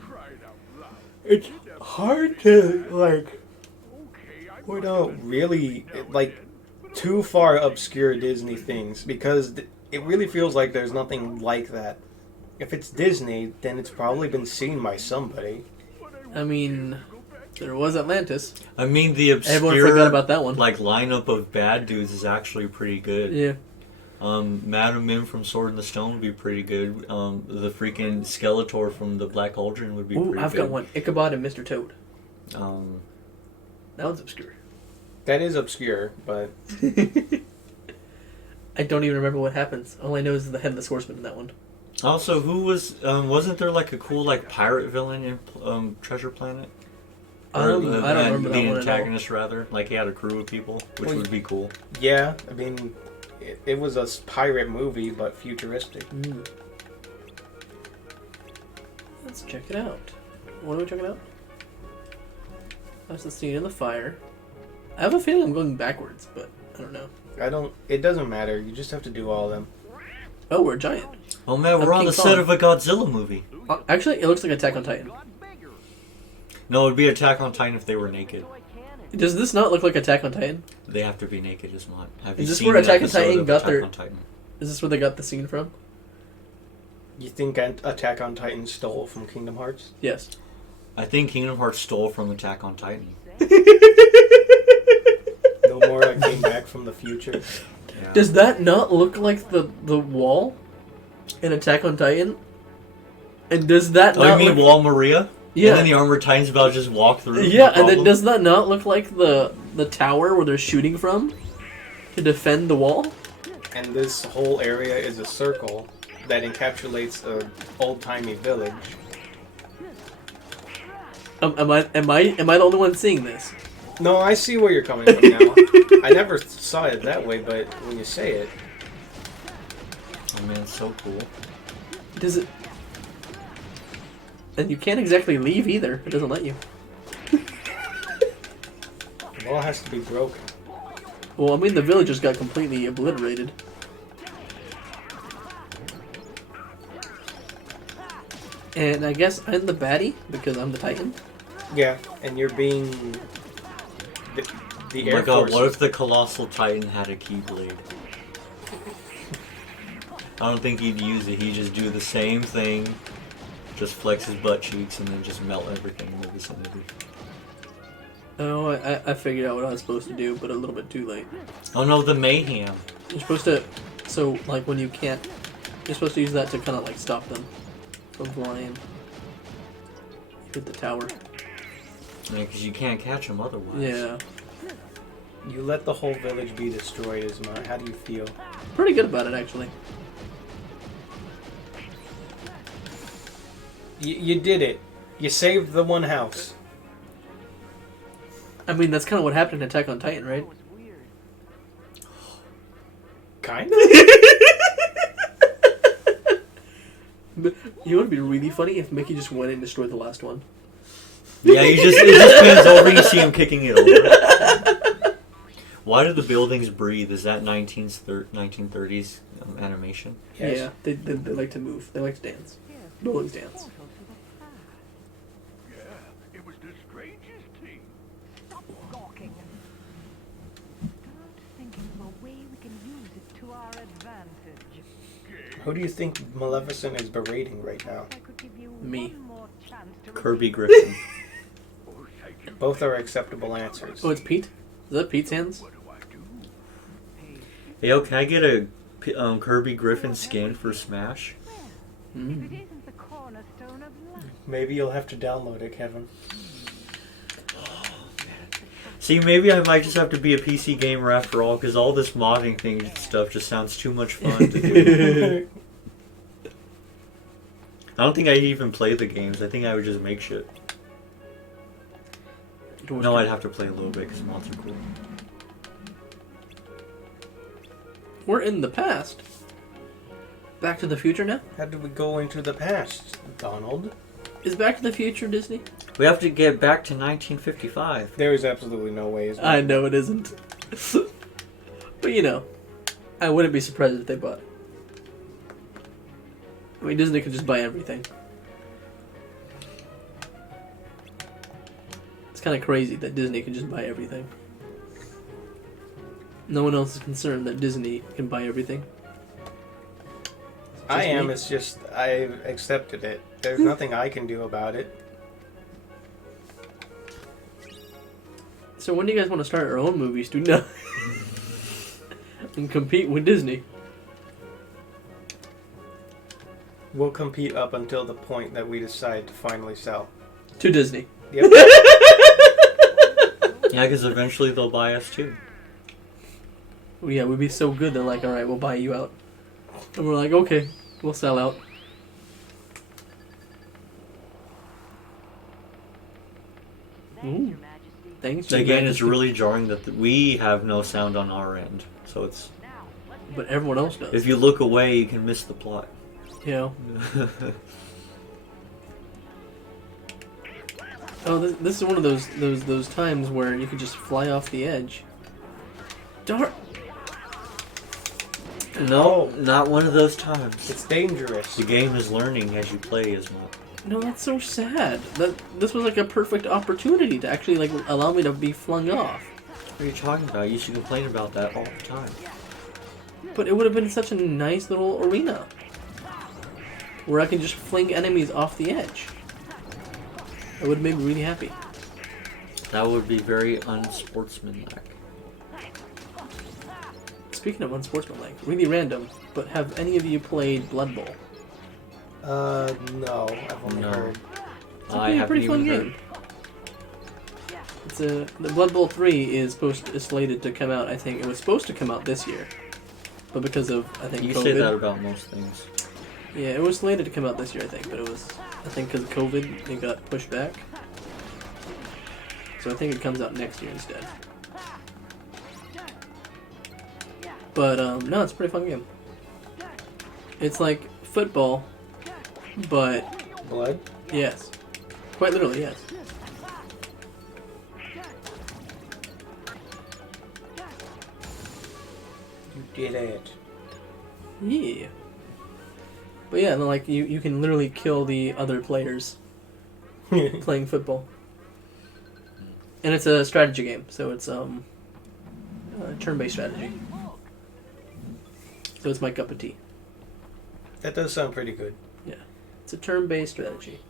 Cried out loud. It's hard to, like, Okay, I point out really, like, too far obscure Disney things, because it really feels like there's nothing like that. If it's Disney, then it's probably been seen by somebody. I mean, there was Atlantis. I mean, the Everyone obscure forgot about that one. like lineup of bad dudes is actually pretty good. Yeah. Madam Mim from Sword in the Stone would be pretty good. The freaking Skeletor from the Black Cauldron would be Ooh, pretty I've good. got one. Ichabod and Mr. Toad. Um, That one's obscure. That is obscure, but I don't even remember what happens. All I know is the Headless Horseman in that one. also, who wasn't there like a cool like pirate villain in Treasure Planet? I don't remember the that one at all. antagonist rather. Like he had a crew of people, which would be cool. yeah, I mean, it was a pirate movie, but futuristic. Mm. Let's check it out. What are we checking out? That's the scene in the fire. I have a feeling I'm going backwards, but I don't know. It doesn't matter. You just have to do all of them. Oh, we're a giant. Oh man, we're on King the Kong. set of a Godzilla movie. Actually, it looks like Attack on Titan. No, it'd be Attack on Titan if they were naked. Does this not look like Attack on Titan? They have to be naked as much. Have Is you this seen where an Attack on episode Titan of got Attack their- on Titan? Is this where they got the scene from? You think Attack on Titan stole from Kingdom Hearts? Yes. I think Kingdom Hearts stole from Attack on Titan. Nomura came back from the future. Yeah. Does that not look like the wall in Attack on Titan? And does that Oh, not you mean look... Wall Maria? Yeah. And then the Armored Titan's about to just walk through. Yeah, no and then problem? does that not look like the tower where they're shooting from to defend the wall? And this whole area is a circle that encapsulates an old-timey village. Am I the only one seeing this? No, I see where you're coming from now. I never saw it that way, but when you say it, Oh man, it's so cool. Does it? And you can't exactly leave either. It doesn't let you. the wall has to be broken. Well, I mean, the village just got completely obliterated. And I guess I'm the baddie because I'm the Titan. Yeah, and you're being the Oh Air my god, Force. what if the Colossal Titan had a Keyblade? I don't think he'd use it, he'd just do the same thing, just flex his butt cheeks and then just melt everything in the vicinity. Oh, I figured out what I was supposed to do, but a little bit too late. Oh no, the Mayhem. You're supposed to, so like when you can't, you're supposed to use that to kind of like stop them. of lion. Hit the tower. Yeah, because you can't catch them otherwise. Yeah. You let the whole village be destroyed, Isma. How do you feel? Pretty good about it, actually. You did it. You saved the one house. I mean, that's kind of what happened in Attack on Titan, right? That was weird. Kind of. But you know what would be really funny if Mickey just went and destroyed the last one. Yeah, it just pans over, you see him kicking it over. Why do the buildings breathe? Is that 1930s animation? Yes. Yeah, they like to move. They like to dance. Buildings dance. Yeah, it was the strangest thing. Stop gawking. Start thinking of a way we can use it to our advantage. Who do you think Maleficent is berating right now? I could give you Me. one more chance to Kirby redeem- Griffin. Oh, thank you. Both are acceptable answers. Oh, it's Pete? Is that Pete's hands? What do I do? Hey, yo, can I get a Kirby Griffin skin for Smash? If Mm. it isn't the cornerstone of life. Maybe you'll have to download it, Kevin. See, maybe I might just have to be a PC gamer after all, because all this modding thing and stuff just sounds too much fun to do. I don't think I'd even play the games. I think I would just make shit. No, I'd have to play a little bit, because mods are cool. We're in the past. Back to the Future now? How did we go into the past, Donald? Is Back to the Future Disney? We have to get back to 1955. There is absolutely no way. Isma. I know it isn't. But you know, I wouldn't be surprised if they bought it. I mean, Disney could just buy everything. It's kind of crazy that Disney can just buy everything. No one else is concerned that Disney can buy everything. I Just am. me? It's just I've accepted it. There's nothing I can do about it. So when do you guys want to start our own movie studio and compete with Disney? We'll compete up until the point that we decide to finally sell. To Disney. Yep. Yeah, because eventually they'll buy us too. Well, yeah, we'd be so good. They're like, all right, we'll buy you out. And we're like, okay, we'll sell out. Thanks, Ooh. Your Majesty. Thanks. So Your again, it's Majesty. really jarring that we have no sound on our end. So it's Now, let's get But everyone else does. if you look away, you can miss the plot. Yeah. Oh, this is one of those times where you could just fly off the edge. Darn. No, not one of those times. It's dangerous. The game is learning as you play as well. No, that's so sad. This was like a perfect opportunity to actually like allow me to be flung off. What are you talking about? You used to complain about that all the time. But it would have been such a nice little arena where I can just fling enemies off the edge. It would have made me really happy. That would be very unsportsmanlike. Speaking of unsportsmanlike, really random, but have any of you played Blood Bowl? No. I've only No. heard. It's a pretty fun game. It's the Blood Bowl 3 is slated to come out. I think it was supposed to come out this year, but because of You COVID. say that about most things. Yeah, it was slated to come out this year, I think, but it was I think because of COVID it got pushed back. So I think it comes out next year instead. But no, it's a pretty fun game. It's like football, but Blood? yes, quite literally yes. You did it. Yeah. But yeah, like you can literally kill the other players playing football. And it's a strategy game, so it's turn-based strategy. So it's my cup of tea. That does sound pretty good. Yeah. It's a turn-based strategy.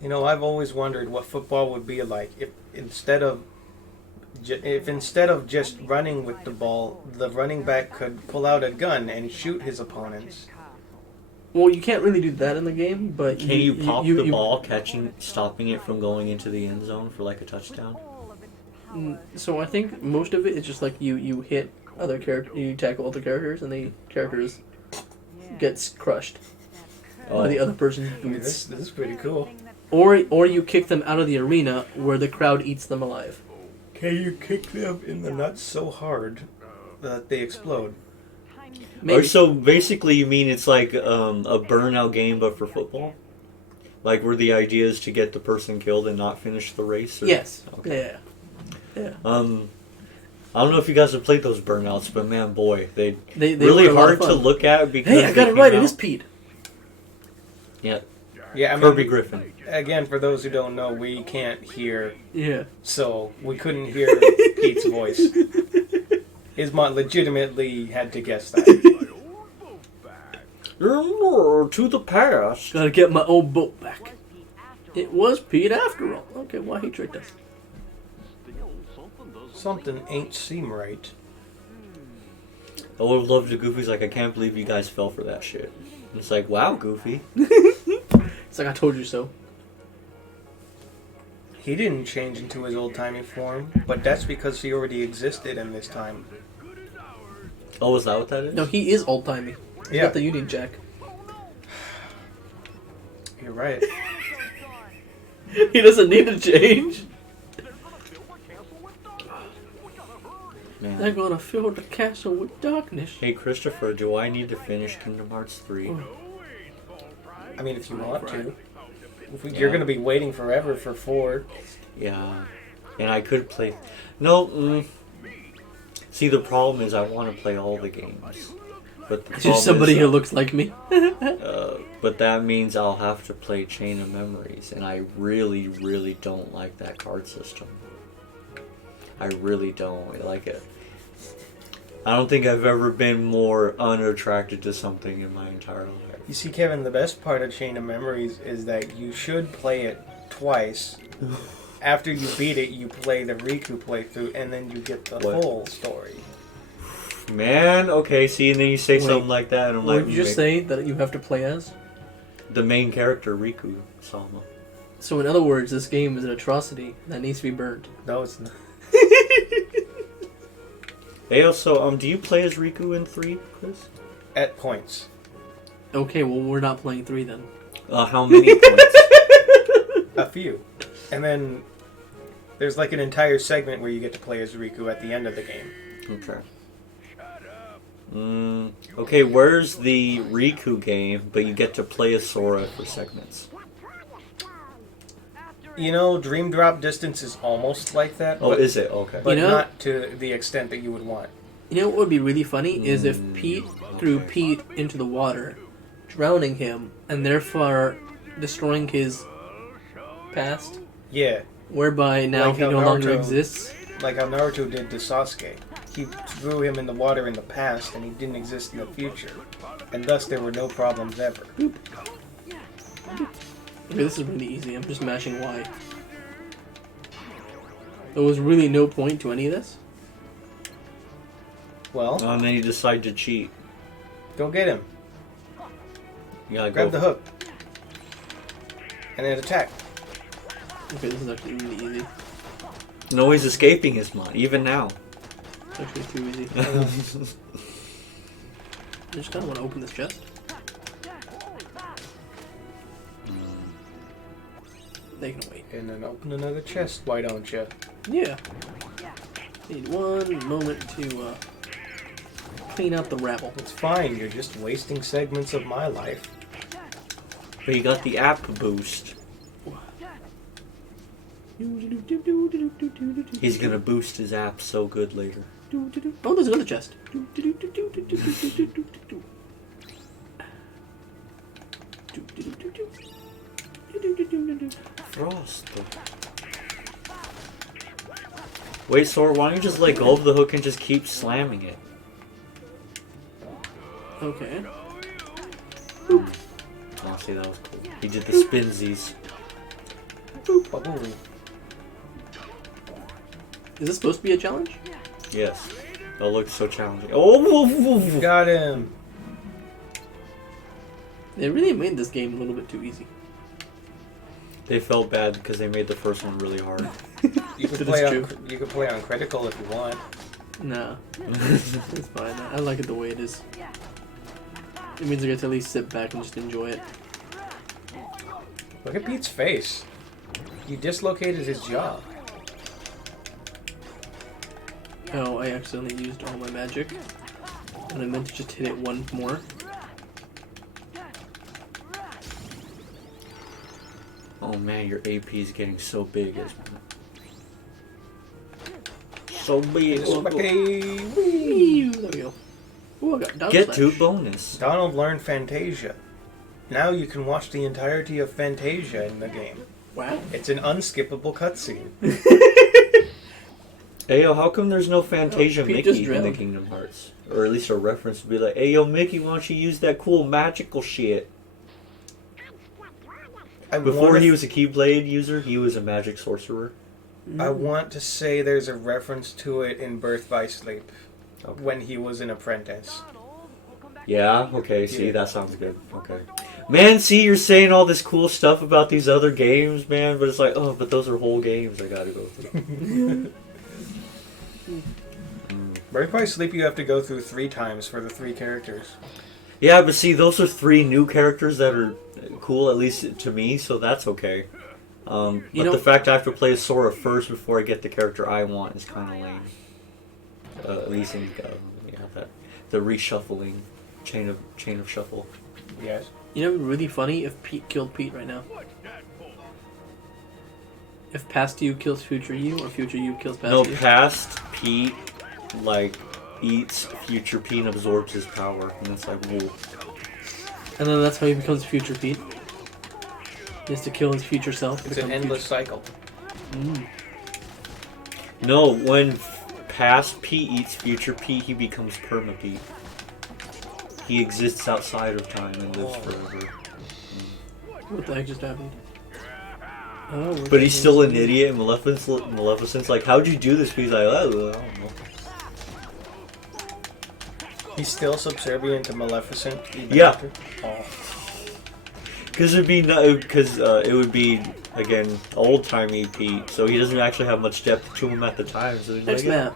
You know, I've always wondered what football would be like if instead of just running with the ball, the running back could pull out a gun and shoot his opponents. Well, you can't really do that in the game, but Can you pop the ball, stopping it from going into the end zone for like a touchdown? So I think most of it is just like you hit other you tackle other characters, and the characters gets crushed by the other person's I mean, boots. this is pretty cool. Or you kick them out of the arena where the crowd eats them alive. Can you kick them in the nuts so hard that they explode? Maybe. Or so basically, you mean it's like a burnout game, but for football? Like where the idea is to get the person killed and not finish the race? Or? Yes. Okay. Yeah. I don't know if you guys have played those burnouts, but man, boy, they were really a lot hard of to fun. look at because Hey, I got they it right. came It is out- Pete. Yeah, Yeah, I mean, Kirby Griffin. again, for those who don't know, we can't hear, Yeah. so we couldn't hear Pete's voice. Ismont legitimately had to guess that. You're more to the past. Gotta get my old boat back. It was Pete after all. Okay, why he tricked us? Something ain't seem right. I would have loved the Goofy's like, I can't believe you guys fell for that shit. And it's like, wow, Goofy. It's like I told you so. He didn't change into his old-timey form, but that's because he already existed in this time. Oh, is that what that is? No, he is old timey. He's Yeah. got the Union Jack. You're right. He doesn't need to change. Man. They're gonna fill the castle with darkness. Hey, Christopher, do I need to finish Kingdom Hearts 3? I mean, if you want to. You're going to be waiting forever for 4. Yeah. And I could play... No, See, the problem is I want to play all the games. But the Just somebody who looks like me. But that means I'll have to play Chain of Memories, and I really, really don't like that card system. I really don't. I like it. I don't think I've ever been more unattracted to something in my entire life. You see, Kevin, the best part of Chain of Memories is that you should play it twice. After you beat it, you play the Riku playthrough, and then you get the whole story. Man, okay, see, and then you say Wait, something like that, and I'm What like... did you just say that you have to play as? The main character, Riku Sama. So in other words, this game is an atrocity that needs to be burned. No, it's not. Hey, also, do you play as Riku in 3, Chris? At points. Okay, well we're not playing 3 then. How many points? A few. And then there's like an entire segment where you get to play as Riku at the end of the game. Okay. Okay, where's the Riku game, but you get to play as Sora for segments? You know, Dream Drop Distance is almost like that. Oh, but, is it? Okay. But You know- not to the extent that you would want. You know what would be really funny is if Pete threw Pete into the water, drowning him, and therefore destroying his past, Yeah, whereby now Like he how no longer Naruto- exists. like how Naruto did to Sasuke. He threw him in the water in the past, and he didn't exist in the future. And thus there were no problems ever. Okay, this is really easy. I'm just mashing Y. There was really no point to any of this. Well, And then you decide to cheat. go get him. You gotta Grab go. the hook. And then attack. Okay, this is actually really easy. No, he's escaping his mind, even now. It's actually too easy. I just kind of want to open this chest. They can wait. And then open another chest, why don't you? Yeah. Need one moment to clean out the rabble. It's fine, you're just wasting segments of my life. But he got the app boost. He's gonna boost his app so good later. Oh, there's another chest. Frost. Wait, Sora, why don't you just let go of the hook and just keep slamming it? Okay. Oh, see, that was cool. He did the spinsies. Ba-boom. Is this supposed to be a challenge? Yes. That looks so challenging. Oh! Got him. They really made this game a little bit too easy. They felt bad because they made the first one really hard. You could That play is on true. you could play on critical if you want. Nah, it's fine. I like it the way it is. It means I get to at least sit back and just enjoy it. Look at Pete's face. You dislocated his jaw. Oh, I accidentally used all my magic. And I meant to just hit it one more. Oh man, your AP is getting so big. So big. Okay. Whee! There we go. Ooh, I got dodge Get slash. to bonus. Donald learned Fantasia. Now you can watch the entirety of Fantasia in the game. Wow. It's an unskippable cutscene. Hey yo, how come there's no Fantasia Pete just Mickey in the drowned. Kingdom Hearts? Or at least a reference to be like, hey yo Mickey, why don't you use that cool magical shit? Before he was a Keyblade user, he was a magic sorcerer. I want to say there's a reference to it in Birth by Sleep Okay. when he was an apprentice. Yeah, okay, see, Yeah. that sounds good. Okay. Man, see, you're saying all this cool stuff about these other games, man, but it's like, oh, but those are whole games I gotta go through. Birth by Sleep you have to go through 3 times for the 3 characters. Yeah, but see, those are 3 new characters that are cool, at least to me, so that's okay. But You know- the fact I have to play Sora first before I get the character I want is kind of lame. At least in that the reshuffling chain of shuffle. Yes. You know, it'd be really funny if Pete killed Pete right now. What's that for? If past you kills future you, or future you kills past No, you. past Pete like eats future Pete and absorbs his power, and it's like, whoa. And then that's how he becomes future Pete. He has to kill his future self. to It's an become endless cycle. future- No, when past Pete eats future Pete, he becomes perma Pete. He exists outside of time and lives forever. What the heck just happened? Oh, we're But he's getting- still an idiot, and Maleficent's like, how'd you do this? He's like, oh, I don't know. He's still subservient to Maleficent. even Yeah. after? Oh. Because it would be again old timey Pete, so he doesn't actually have much depth to him at the time. So he's Next like, map.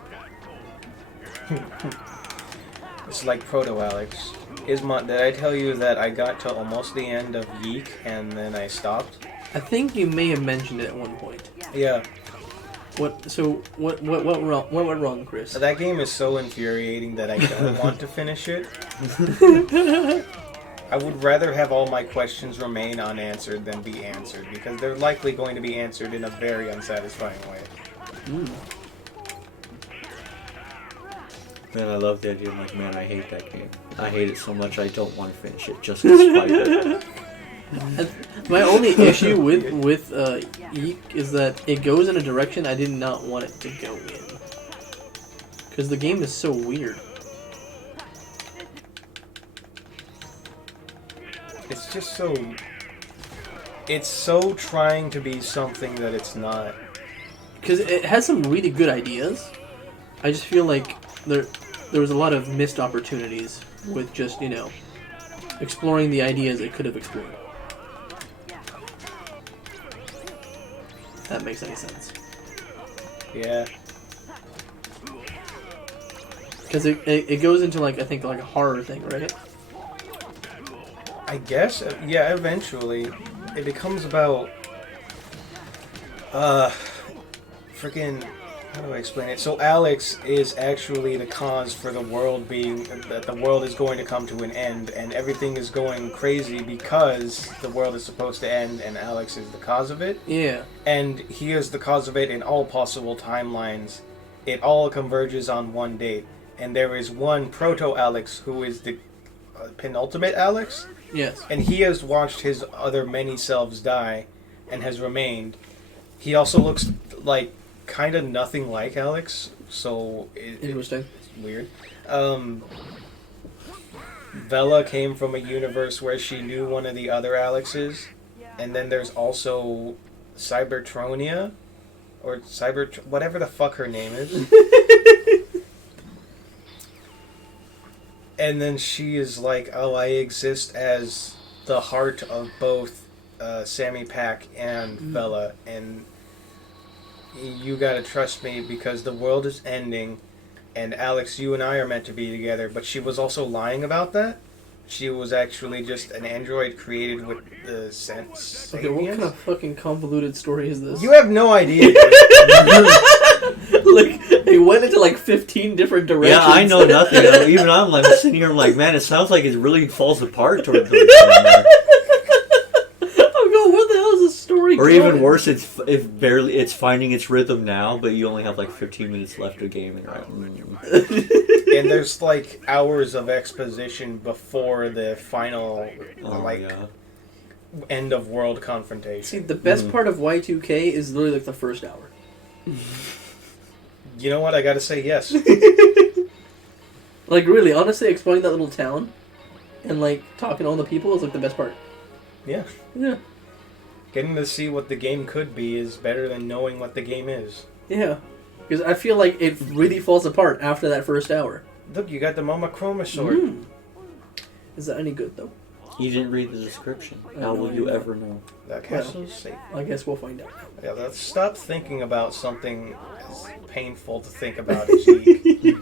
It's like Proto Alex. Ismont, did I tell you that I got to almost the end of Yeek and then I stopped? I think you may have mentioned it at one point. Yeah. What went wrong, Chris? That game is so infuriating that I don't want to finish it. I would rather have all my questions remain unanswered than be answered, because they're likely going to be answered in a very unsatisfying way. Man, I love the idea. I'm like, man, I hate that game. I hate it so much I don't want to finish it just to spite it. My only issue with Eek is that it goes in a direction I did not want it to go in. Because the game is so weird. It's just so... It's so trying to be something that it's not. Because it has some really good ideas. I just feel like there was a lot of missed opportunities with just, exploring the ideas it could have explored. If that makes any sense. Yeah. Because it goes into, I think a horror thing, right? I guess, yeah, eventually. It becomes about... freaking... How do I explain it? So Alex is actually the cause for the world being... That the world is going to come to an end, and everything is going crazy because the world is supposed to end, and Alex is the cause of it. Yeah. And he is the cause of it in all possible timelines. It all converges on one date. And there is one Proto-Alex who is the penultimate Alex. Yes. And he has watched his other many selves die and has remained. He also looks like kind of nothing like Alex, so Interesting. it's weird. Vela came from a universe where she knew one of the other Alexes, and then there's also Cybertronia, or whatever the fuck her name is. And then she is like, oh, I exist as the heart of both Sammy Pack and Bella, and you gotta trust me because the world is ending, and Alex, you and I are meant to be together, but she was also lying about that. She was actually just an android created with the sense. Okay, what kind of fucking convoluted story is this? You have no idea. Like, it went into like 15 different directions. Yeah, I know nothing. Even I'm like sitting here. I'm like, man, it sounds like it really falls apart towards the end. I'm going, what the hell is this story? Or going? even worse, it's finding its rhythm now, but you only have like 15 minutes left of game, and you're like, And there's like hours of exposition before the final end of world confrontation. See, the best part of Y2K is literally like the first hour. You know what? I gotta say yes. Like, really, honestly, exploring that little town and like talking to all the people is like the best part. Yeah. Yeah. Getting to see what the game could be is better than knowing what the game is. Yeah. Because I feel like it really falls apart after that first hour. Look, you got the Mama Chroma sword. Mm. Is that any good, though? you didn't read the description. How will you ever know? That castle's safe. I guess we'll find out. Yeah, let's stop thinking about something as painful to think about as Zeke.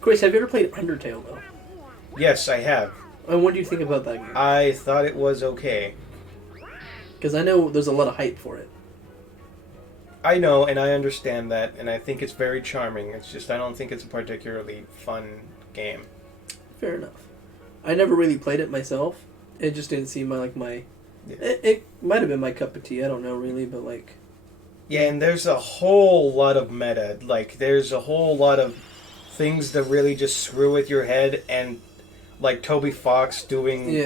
Chris, have you ever played Undertale, though? Yes, I have. And what do you think about that game? I thought it was okay. Because I know there's a lot of hype for it. I know, and I understand that, and I think it's very charming. It's just I don't think it's a particularly fun game. Fair enough. I never really played it myself. It just didn't seem like my... Yeah. It might have been my cup of tea. I don't know, really, but like... Yeah, and there's a whole lot of meta. Like, there's a whole lot of things that really just screw with your head, and like Toby Fox doing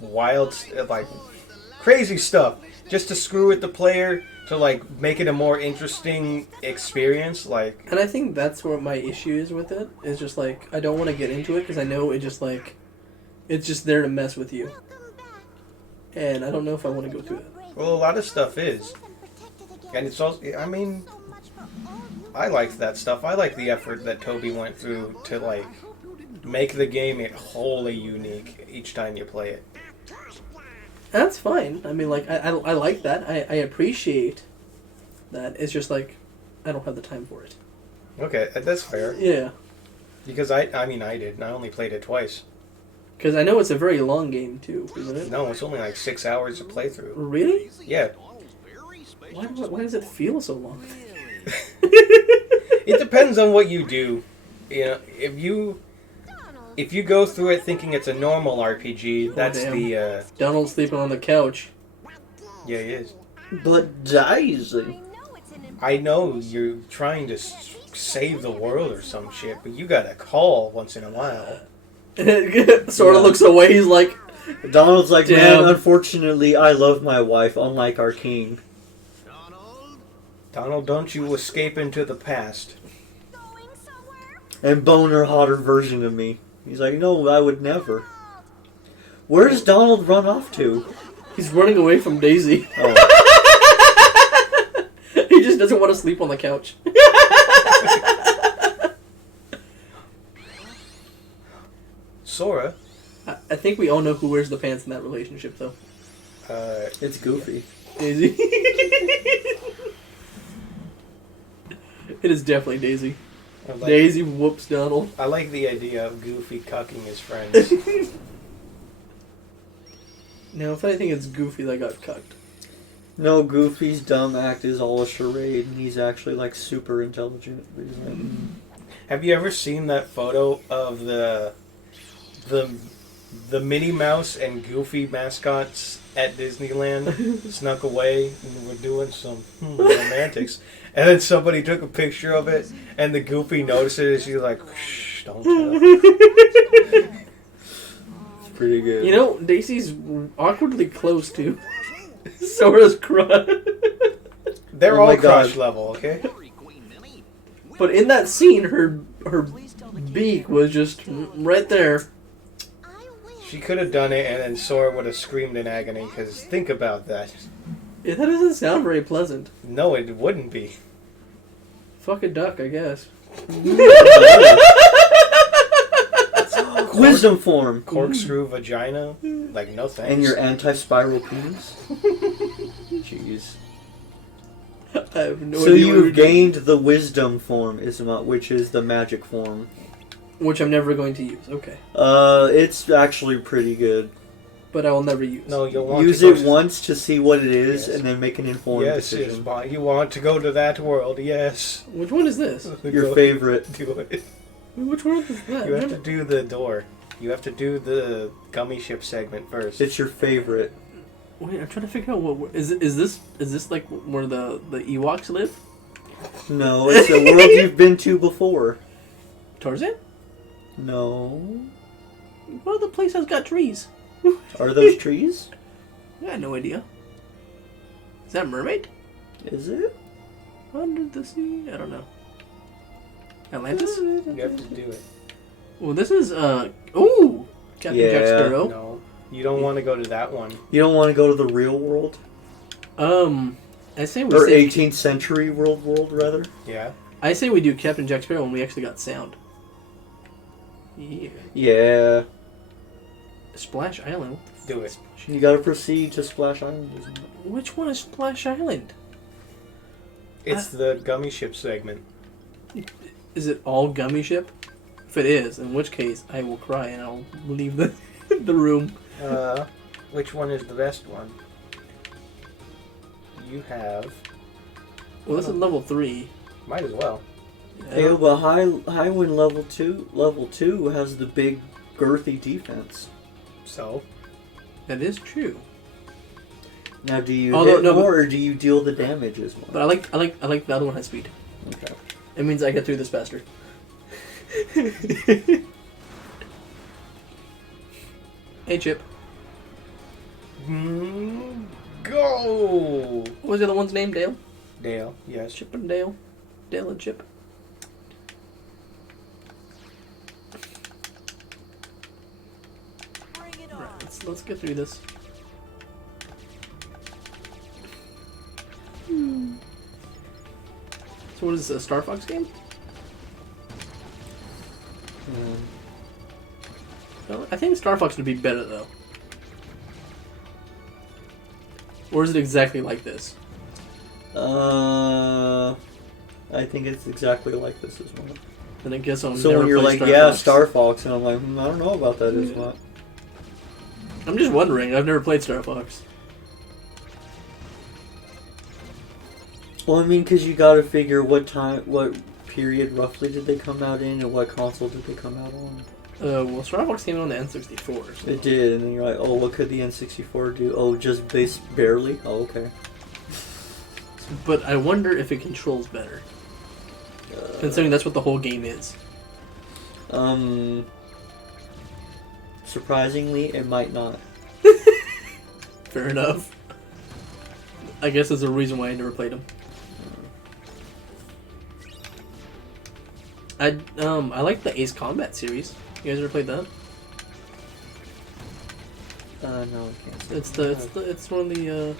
wild, like, crazy stuff just to screw with the player, to like make it a more interesting experience. Like, and I think that's where my issue is with it. Is just like I don't want to get into it because I know it just like it's just there to mess with you, and I don't know if I want to go through it. well, a lot of stuff is, and it's also. I mean, I like that stuff. I like the effort that Toby went through to like make the game wholly unique each time you play it. That's fine. I mean, like I like that. I appreciate that. It's just like I don't have the time for it. Okay, that's fair. Yeah. Because I mean, I did, and I only played it twice. Because I know it's a very long game too, isn't it? No, it's only like 6 hours to play through. Really? Yeah. Why does it feel so long? It depends on what you do. You know, if you go through it thinking it's a normal RPG, that's damn. Donald's sleeping on the couch. Yeah, he is. But Daisy. I know you're trying to save the world or some shit, but you gotta call once in a while. Sora looks away. He's like, Donald's like, damn. man, unfortunately, I love my wife, unlike our king. Donald, don't you escape into the past. And Boner, hotter version of me. He's like, no, I would never. Where does Donald run off to? he's running away from Daisy. Oh. He just doesn't want to sleep on the couch. Sora? I think we all know who wears the pants in that relationship, though. It's Goofy. Daisy. It is definitely Daisy. Daisy whoops Donald. I like the idea of Goofy cucking his friends. No, if anything, it's Goofy that got cucked. No, Goofy's dumb act is all a charade, and he's actually, like, super intelligent. Have you ever seen that photo of the Minnie Mouse and Goofy mascots at Disneyland snuck away and were doing some romantics, and then somebody took a picture of it, and the Goofy noticed it, and she's like, "Shh, don't tell." It's pretty good. You know, Daisy's awkwardly close to Sora's crush. They're Oh all my God. crush level, okay? But in that scene, her beak was just right there. She could have done it, and then Sora would have screamed in agony. Because think about that. Yeah, that doesn't sound very pleasant. No, it wouldn't be. Fuck a duck, I guess. Quiz wisdom form. Corkscrew vagina. Like, no thanks. And your anti-spiral penis. Jeez. I have no So idea. what you've you're doing. gained the wisdom form, which is the magic form. Which I'm never going to use. Okay. It's actually pretty good. But I will never use. No, you'll want Use to it once to see what it is, Yes. and then make an informed Yes, yes, decision. Bon. You want to go to that world, yes. Which one is this? Your Go favorite. Do it. Which one is that? You have to do the door. You have to do the gummy ship segment first. It's your favorite. Wait, I'm trying to figure out what is this like where the Ewoks live? No, it's a world you've been to before. Tarzan? No. Well, the place has got trees. Are those trees? I had no idea. Is that a mermaid? Is it? Under the sea? I don't know. Atlantis? You have to do it. Well, this is ooh, Captain Yeah. Jack Sparrow. No, you don't want to go to that one. You don't want to go to the real world? I say we Or say 18th century world, rather? Yeah. I say we do Captain Jack Sparrow when we actually got sound. Yeah. Yeah. Splash Island. Do it. You gotta proceed to Splash Island, isn't it? Which one is Splash Island? It's the gummy ship segment. Is it all gummy ship? If it is, in which case I will cry and I'll leave the the room. Which one is the best one? You have. Well, this is level 3. Might as well. Hey, but Highwind level 2 has the big girthy defense. So. That is true. Now, do you Although- hit no, more or do you deal the damage as well? But I like the other one has speed. Okay. It means I get through this faster. Hey Chip. Go! What was the other one's name? Dale? Dale, yes. Chip and Dale. Dale and Chip. Right, let's get through this. So what is this, a Star Fox game? No, I think Star Fox would be better though. Or is it exactly like this? I think it's exactly like this as well. Then I guess I'll So never when you're play like, Star yeah, Fox. Star Fox, and I'm like, I don't know about that as well. I'm just wondering. I've never played Star Fox. Well, I mean, because you gotta figure what period roughly did they come out in, and what console did they come out on. Well, Star Fox came out on the N64. So. It did, and then you're like, oh, what could the N64 do? Oh, just barely? Oh, okay. But I wonder if it controls better. Considering that's what the whole game is. Surprisingly, it might not. Fair enough. I guess there's a reason why I never played them. I like the Ace Combat series. You guys ever played that? No, I can't. It's one of the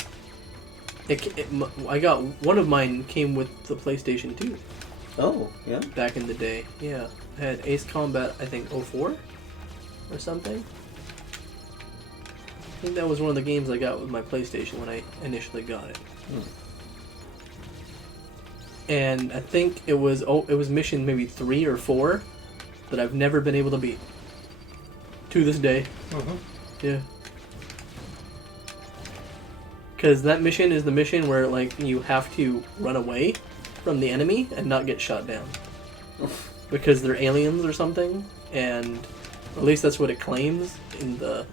I got one of mine came with the PlayStation 2 Oh, yeah? back in the day. Yeah, I had Ace Combat, I think 04 or something. I think that was one of the games I got with my PlayStation when I initially got it. And I think it was mission maybe 3 or 4 that I've never been able to beat to this day. Yeah. Because that mission is the mission where like you have to run away from the enemy and not get shot down. Because they're aliens or something, and at least that's what it claims in the.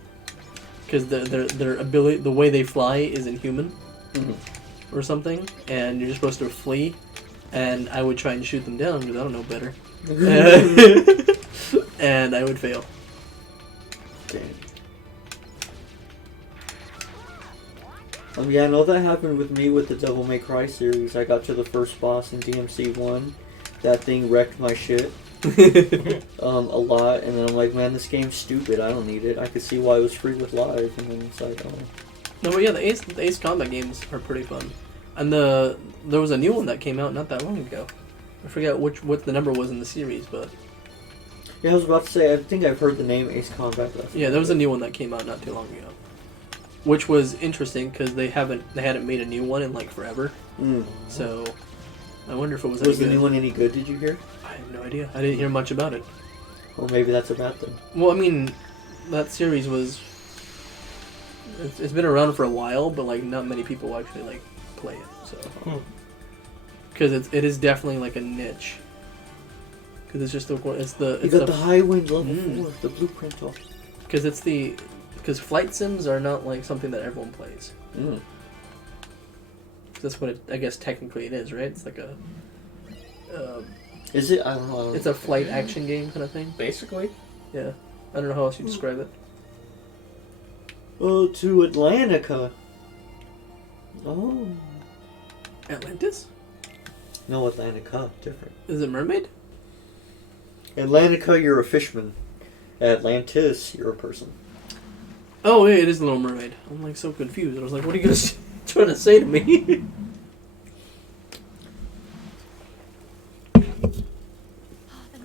Because their ability, the way they fly, is inhuman, or something, and you're just supposed to flee. And I would try and shoot them down because I don't know better, and I would fail. Dang. Yeah, I know that happened with me with the Devil May Cry series. I got to the first boss in DMC 1. That thing wrecked my shit. A lot, and then I'm like, man, this game's stupid. I don't need it. I could see why it was free with live, and then it's like, oh. No, but yeah, the Ace Combat games are pretty fun, and there was a new one that came out not that long ago. I forget what the number was in the series, but Yeah, I was about to say, I think I've heard the name Ace Combat. Yeah, there was a new one that came out not too long ago, which was interesting because they hadn't made a new one in like forever. Mm. So I wonder if it was. Was the any new good. one any good? Did you hear? I have no idea. I didn't hear much about it. Or maybe that's a bad thing. Well, I mean, that series was. It's been around for a while, but like not many people actually like play it. So because it is definitely like a niche. Because it's just the You got the high wind level 4, the blueprint off. because flight sims are not like something that everyone plays. Mm. That's what I guess technically it is, right? It's like a. Is it? I don't know. It's a flight action game kind of thing. Basically. Yeah, I don't know how else you describe it. Oh, to Atlantica. Oh. Atlantis? No, Atlantica. Different. Is it mermaid? Atlantica, you're a fishman. Atlantis, you're a person. Oh, yeah, it is the Little Mermaid. I'm like so confused. I was like, what are you guys trying to say to me?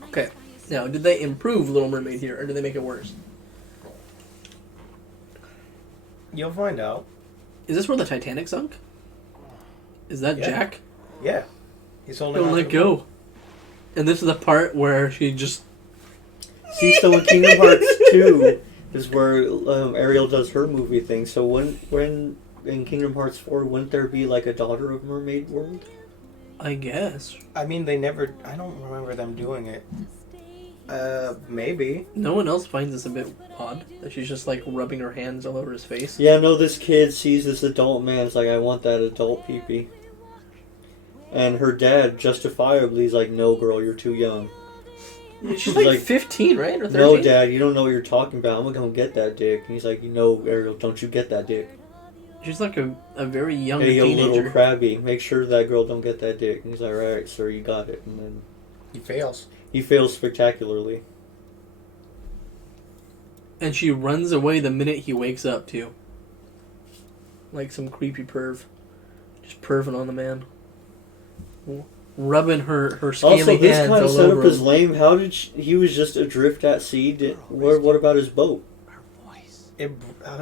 Okay. Now, did they improve Little Mermaid here, or did they make it worse? You'll find out. Is this where the Titanic sunk? Is that Yeah. Jack? Yeah. He's holding Don't on let to go. And this is the part where she just... See, so in Kingdom Hearts 2 is where Ariel does her movie thing. So when in Kingdom Hearts 4, wouldn't there be like a Daughter of Mermaid world? I guess. I mean, they never... I don't remember them doing it. Maybe. No one else finds this a bit odd, that she's just like rubbing her hands all over his face. Yeah, no, this kid sees this adult man. It's like, I want that adult pee-pee. And her dad justifiably is like, no, girl, you're too young. She's like 15, right? Or 13? No, Dad, you don't know what you're talking about. I'm gonna get that dick. And he's like, no, Ariel, don't you get that dick. She's like a very young Hey, yo, teenager. little crabby, make sure that girl don't get that dick. And he's like, alright, sir, you got it. And then He fails. he fails spectacularly. And she runs away the minute he wakes up, too. Like some creepy perv. Just perving on the man. Rubbing her scaly Also, this hands kind of all setup over is him. lame. How did he was just adrift at sea? What about his boat? It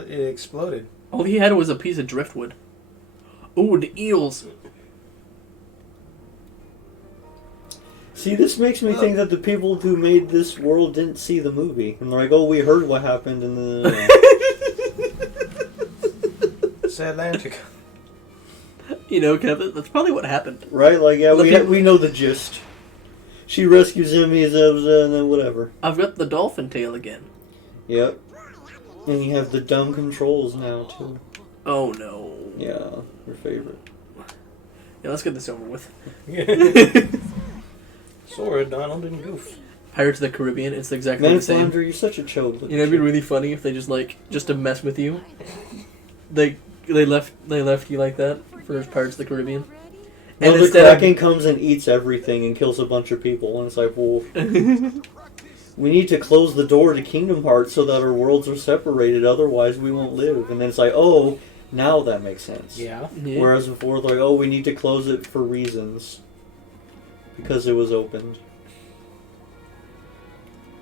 exploded. All he had was a piece of driftwood. Ooh, the eels. See, this makes me think that the people who made this world didn't see the movie. And they're like, oh, we heard what happened, and then... It's Atlantic. You know, Kevin, that's probably what happened. Right? Like, yeah, Look we know the gist. She rescues him, he's and then whatever. I've got the dolphin tail again. Yep. And you have the dumb controls now, too. Oh, no. Yeah, your favorite. Yeah, let's get this over with. Sora, Donald, and Goof. Pirates of the Caribbean, it's exactly Man, the same. Flounder, you're such a chode. You know, it'd be really funny if they just to mess with you. They left you like that for Pirates of the Caribbean. No, the instead of- Kraken comes and eats everything and kills a bunch of people, and it's like, well, we need to close the door to Kingdom Hearts so that our worlds are separated, otherwise we won't live. And then it's like, oh, now that makes sense. Yeah. Yeah. Whereas before, like, oh, we need to close it for reasons. Because it was opened.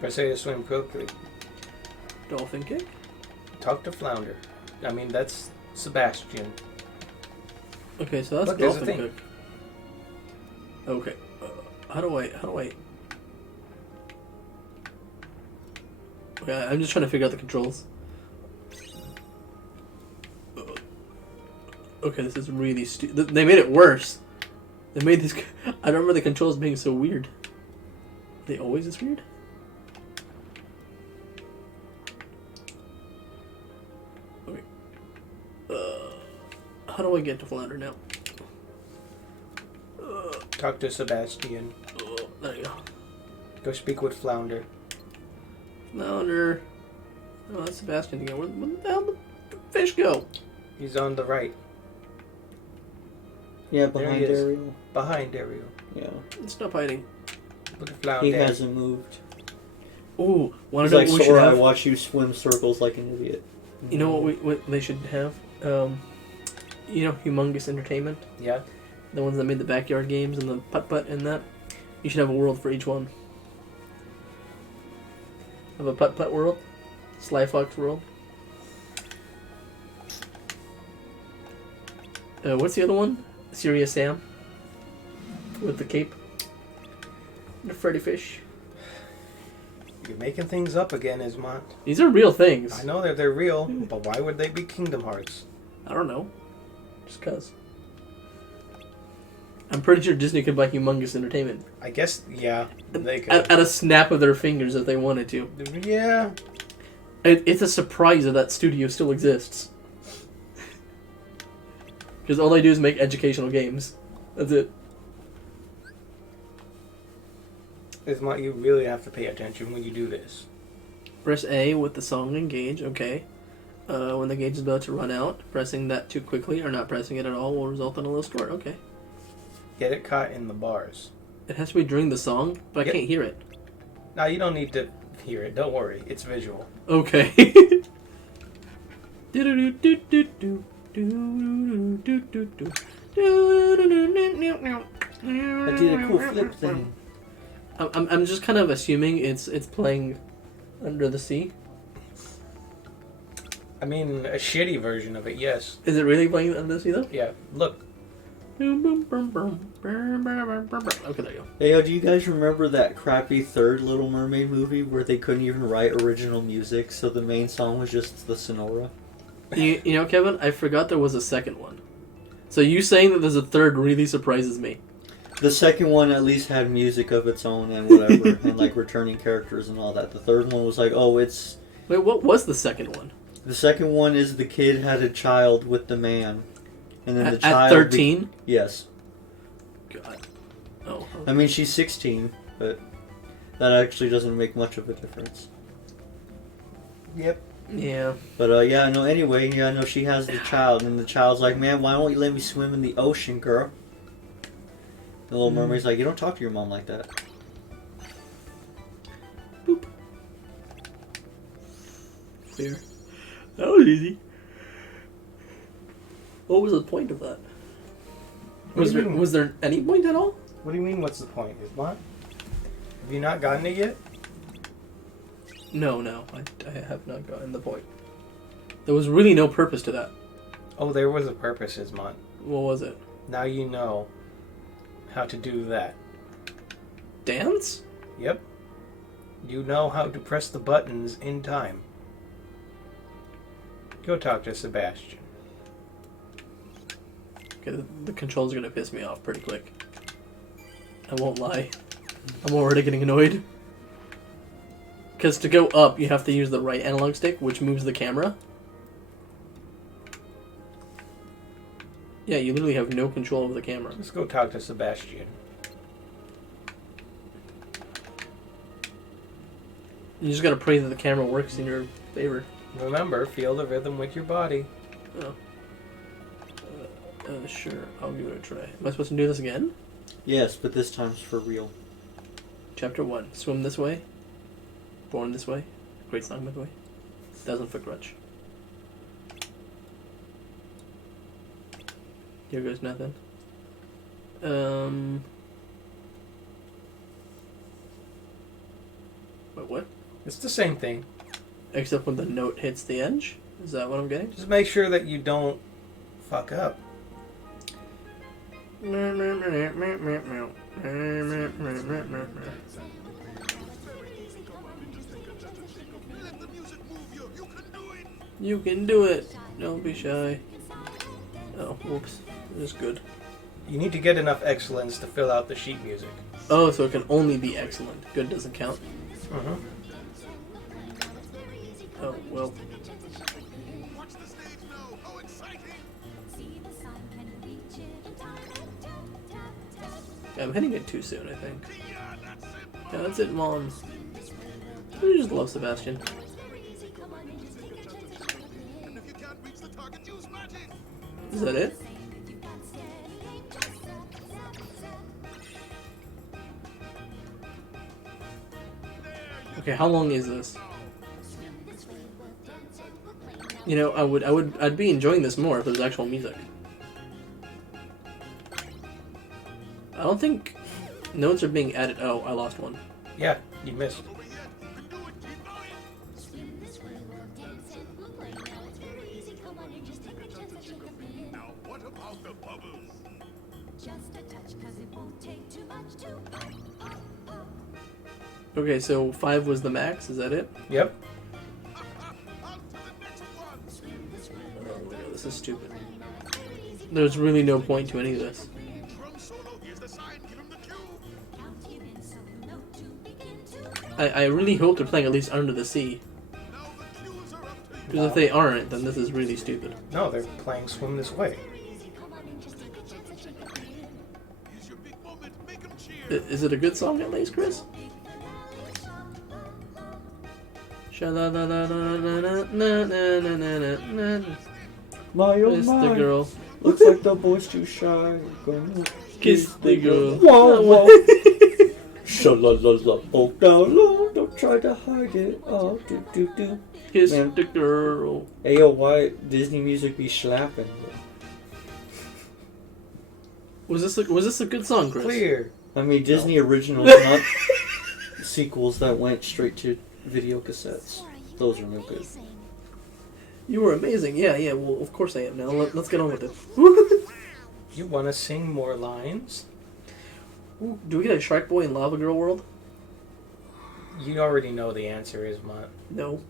Press A to swim quickly. Dolphin kick? Talk to Flounder. I mean, that's Sebastian. Okay, so that's Look, there's a dolphin thing. kick. Okay. How do I... Okay, I'm just trying to figure out the controls. Okay, this is really stupid. They made it worse. They made this... I don't remember the controls being so weird. Are they always this weird? Okay. How do I get to Flounder now? Talk to Sebastian. There you go. Go speak with Flounder. Flounder. Oh, that's Sebastian again. Where the hell did the fish go? He's on the right. Yeah, There behind he is. Ariel. Behind Ariel. Yeah. Stop hiding. Look at Flounder. He hasn't moved. Ooh, want He's to know like, what we should Sora, I have? watch you swim circles like an idiot. You know what they should have? You know, Humongous Entertainment? Yeah. The ones that made the backyard games and the putt-putt and that? You should have a world for each one. of a putt-putt world. Sly Fox world. What's the other one? Serious Sam? With the cape? The Freddy Fish. You're making things up again, Ismont. These are real things. I know that they're real, but why would they be Kingdom Hearts? I don't know. Just cause. I'm pretty sure Disney could buy humongous entertainment. I guess, yeah, they could. At a snap of their fingers if they wanted to. Yeah. It's a surprise that that studio still exists. Because all they do is make educational games. That's it. Ismont, you really have to pay attention when you do this. Press A with the song engage, okay. When the gauge is about to run out, pressing that too quickly or not pressing it at all will result in a low score, okay. Get it caught in the bars. It has to be during the song, but I can't hear it. No, you don't need to hear it. Don't worry. It's visual. Okay. I did a cool flip thing. I'm just kind of assuming it's playing Under the Sea. I mean, a shitty version of it, yes. Is it really playing Under the Sea though? Yeah, look. Okay, there you go. Hey, do you guys remember that crappy third Little Mermaid movie where they couldn't even write original music, so the main song was just the Sonora? You know, Kevin, I forgot there was a second one. So you saying that there's a third really surprises me. The second one at least had music of its own and whatever, and like returning characters and all that. The third one was like, oh, it's... Wait, what was the second one? The second one is the kid had a child with the man. And then the child... At 13? Yes. God. Oh. I mean, she's 16, but that actually doesn't make much of a difference. Yep. Yeah. But, yeah, no, anyway, yeah, no, she has the child, and the child's like, man, why don't you let me swim in the ocean, girl? The Little Mermaid's like, you don't talk to your mom like that. Boop. Fair. That was easy. What was the point of that? Was there any point at all? What do you mean, what's the point? Ismont? Have you not gotten it yet? No, I have not gotten the point. There was really no purpose to that. Oh, there was a purpose, Ismont. What was it? Now you know how to do that. Dance? Yep. You know how to press the buttons in time. Go talk to Sebastian. Okay, the controls are gonna piss me off pretty quick. I won't lie. I'm already getting annoyed. Because to go up, you have to use the right analog stick, which moves the camera. Yeah, you literally have no control over the camera. Let's go talk to Sebastian. You just gotta pray that the camera works in your favor. Remember, feel the rhythm with your body. Oh. Sure, I'll give it a try. Am I supposed to do this again? Yes, but this time's for real. Chapter 1. Swim this way. Born this way. Great song, by the way. 1000-foot grudge. Here goes nothing. Wait, what? It's the same thing. Except when the note hits the edge? Is that what I'm getting? Just make sure that you don't fuck up. You can do it. Don't be shy. Oh, whoops. This is good. You need to get enough excellence to fill out the sheet music. Oh, so it can only be excellent. Good doesn't count. Uh-huh. Oh, well. Yeah, I'm hitting it too soon, I think. Yeah, that's it, Mom. I just love Sebastian. Is that it? Okay, how long is this? You know, I'd be enjoying this more if there was actual music. I don't think notes are being added. Oh, I lost one. Yeah, you missed. Okay, so 5 was the max. Is that it? Yep. Oh my god, this is stupid. There's really no point to any of this. I really hope they're playing at least Under the Sea. Because if they aren't, then this is really stupid. No, they're playing Swim This Way. Is it a good song at least, Chris? Sha-la-la-la-la-la-la-la-la-la-la-la. My oh Kiss my. the girl. Looks like the boy's too shy. Gonna Kiss the girl. Whoa, whoa. Sha-la-la-la. Oh, no, no. Don't try to hide it. Oh, do, do, do. Kiss Man. the girl. Hey, yo, why Disney music be slapping? Was this a good song, Chris? Clear. I mean, Disney originals, not sequels that went straight to video cassettes. Those are no good. You were amazing. Yeah, yeah. Well, of course I am. Now let's get on with it. You want to sing more lines? Ooh, do we get a Shark Boy and Lava Girl world? You already know the answer is Mont. No.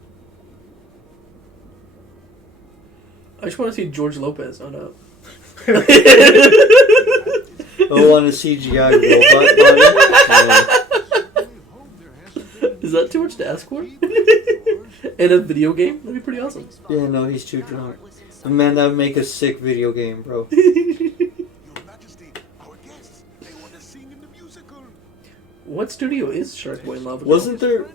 I just want to see George Lopez. Oh no. Oh, on a CGI robot body? Is that too much to ask for? In a video game? That'd be pretty awesome. Yeah, no, he's too drunk. But man, that would make a sick video game, bro. What studio is Shark Boy and Lava Girl? Wasn't there...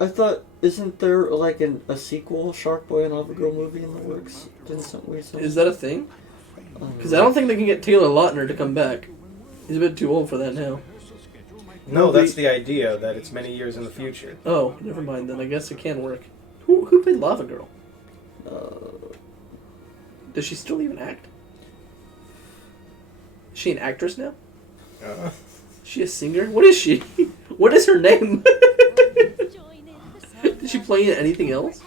I thought... Isn't there, like, a sequel Shark Boy and Lava Girl movie in the works? Didn't we say? Is that a thing? Because I don't think they can get Taylor Lautner to come back. He's a bit too old for that now. No, that's the idea, that it's many years in the future. Oh, never mind then. I guess it can work. Who played Lava Girl? Does she still even act? Is she an actress now? Is she a singer? What is she? What is her name? Did she play in anything else?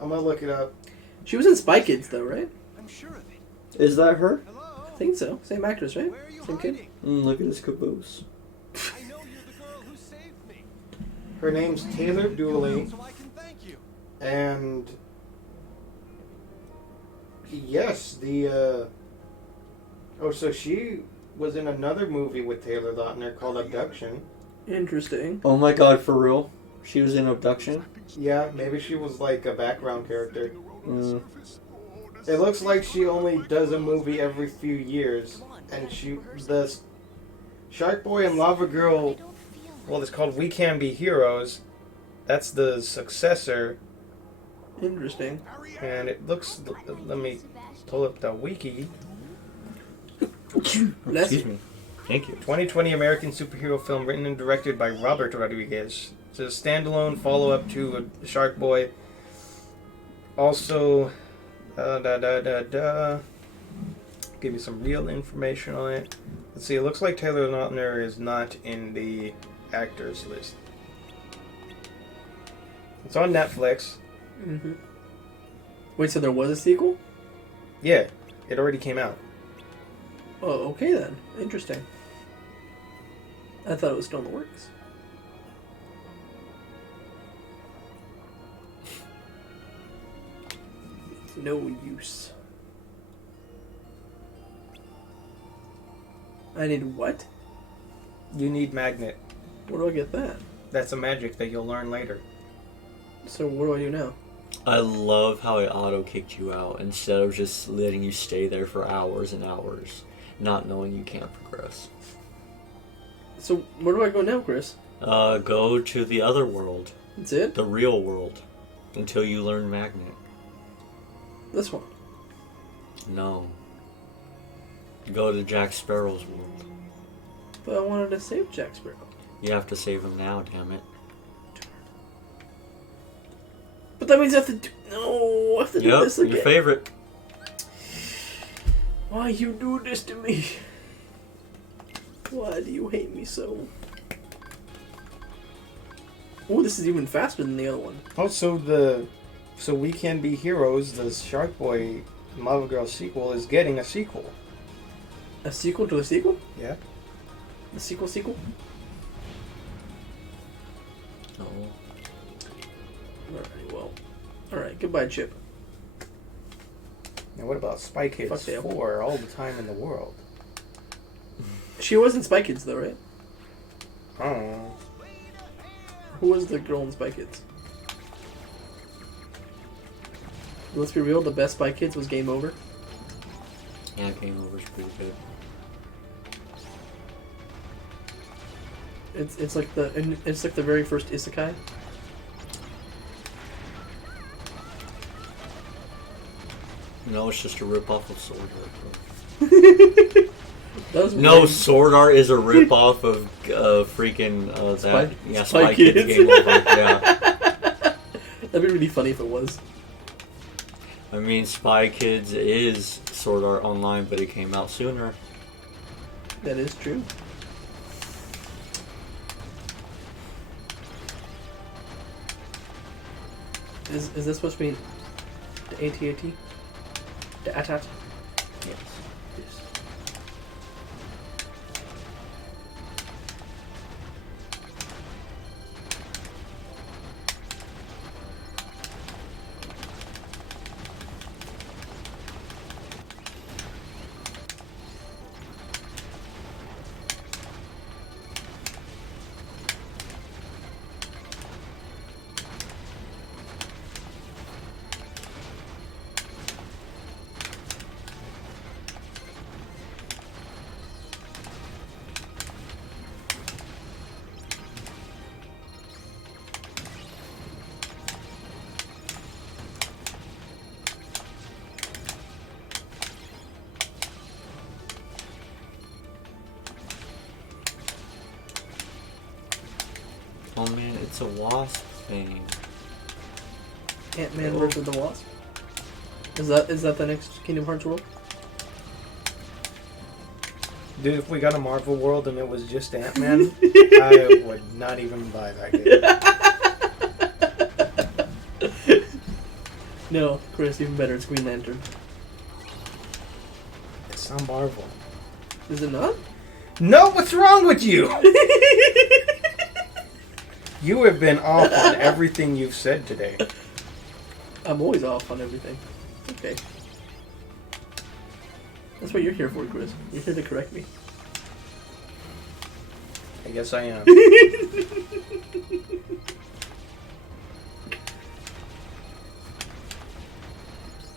I'm gonna look it up. She was in Spy Kids though, right? Is that her? I think so. Same actress, right? Same kid? Look at this caboose. Her name's Taylor Dooley. And... Yes, Oh, so she was in another movie with Taylor Lautner called Abduction. Interesting. Oh my god, for real? She was in Abduction? Yeah, maybe she was like a background character. Mm. It looks like she only does a movie every few years. And the Shark Boy and Lava Girl, well, it's called We Can Be Heroes. That's the successor. Interesting. And it looks, let me pull up the wiki. Excuse me. Thank you. 2020 American superhero film written and directed by Robert Rodriguez. It's a standalone follow-up to Shark Boy. Also, give you some real information on it. Let's see, it looks like Taylor Lautner is not in the actors list. It's on Netflix. Mm-hmm. Wait, so there was a sequel? Yeah, it already came out. Oh, okay then. Interesting. I thought it was still in the works. It's no use. I need what? You need Magnet. Where do I get that? That's a magic that you'll learn later. So what do I do now? I love how it auto-kicked you out instead of just letting you stay there for hours and hours, not knowing you can't progress. So where do I go now, Chris? Go to the other world. That's it? The real world. Until you learn Magnet. This one. No. Go to Jack Sparrow's world. But I wanted to save Jack Sparrow. You have to save him now, damn it. But that means I have to do... No, I have to do this again. Your favorite. Why you do this to me? Why do you hate me so? Oh, this is even faster than the other one. Oh, so We Can Be Heroes, the Shark Boy and Lava Girl sequel, is getting a sequel. A sequel to a sequel? Yeah. The sequel? Oh. Alright, well. Alright, goodbye, Chip. Now what about Spy Kids Fuck them. 4 all the time in the world? She was in Spy Kids, though, right? Oh. Who was the girl in Spy Kids? Let's be real, the best Spy Kids was Game Over. Yeah, Game Over's pretty good. It's like the very first isekai. No, it's just a ripoff of Sword Art, bro. That was No, weird. Sword Art is a ripoff of freaking that. Yeah, Spy Kids Kids. Game Over. Yeah. That'd be really funny if it was. I mean, Spy Kids is Sword Art Online, but it came out sooner. That is true. Is this supposed to be the AT-AT? The AT-AT? Yes. Yes. Oh man, it's a wasp thing. Ant-Man versus the Wasp? Is that the next Kingdom Hearts world? Dude, if we got a Marvel world and it was just Ant-Man, I would not even buy that game. No, Chris, even better, it's Green Lantern. It's not Marvel. Is it not? No, what's wrong with you? You have been off on everything you've said today. I'm always off on everything. Okay. That's what you're here for, Chris. You're here to correct me. I guess I am. You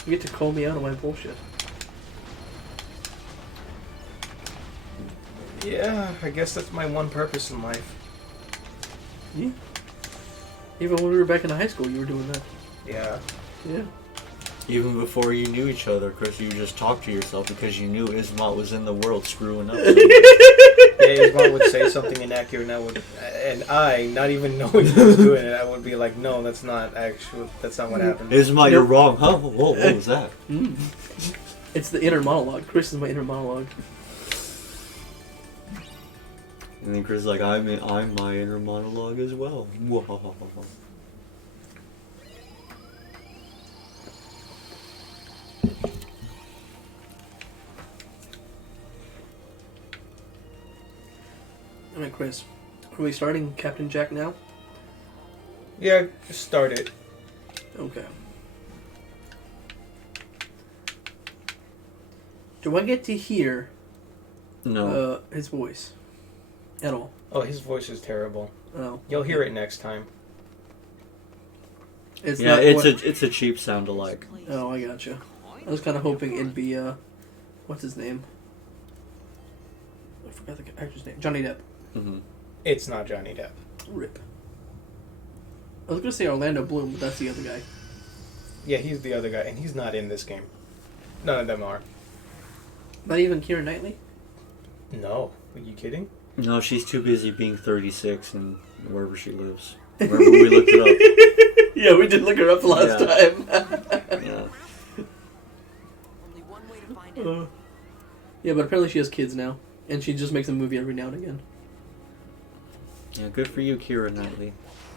get to call me out on my bullshit. Yeah, I guess that's my one purpose in life. Yeah. Even when we were back in high school, you were doing that. Yeah. Yeah. Even before you knew each other, Chris, you just talked to yourself because you knew Ismat was in the world screwing up. Yeah, his mom would say something inaccurate, and I, not even knowing he was doing it, I would be like, "No, that's not what happened." Ismat, you're wrong, huh? Whoa, what was that? Mm. It's the inner monologue. Chris is my inner monologue. And then Chris is like, I'm my inner monologue as well. Alright, Chris. Are we starting Captain Jack now? Yeah, just start it. Okay. Do I get to hear No. his voice at all? Oh, his voice is terrible. Oh, You'll hear it next time. It's Yeah, not it's a cheap sound alike. Oh, I gotcha. I was kind of hoping it'd be what's his name? I forgot the actor's name. Johnny Depp. Mm-hmm. It's not Johnny Depp. Rip. I was gonna say Orlando Bloom, but that's the other guy. Yeah, he's the other guy, and he's not in this game. None of them are. Not even Keira Knightley. No. Are you kidding? No, she's too busy being 36 and wherever she lives. Remember we looked it Yeah, we did look her up last time. up. Yeah. Only one way to find out. Yeah, but apparently she has kids now, and she just makes a movie every now and again. Yeah, good for you, Keira Knightley.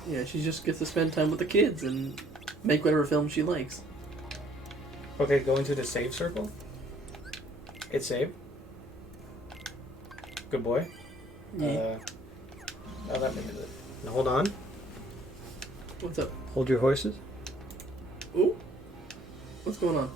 Yeah, she just gets to spend time with the kids and make whatever film she likes. Okay, go into the save circle. Hit save. Good boy. Yeah. Oh, that made it. Now, hold on. What's up? Hold your horses. Ooh. What's going on?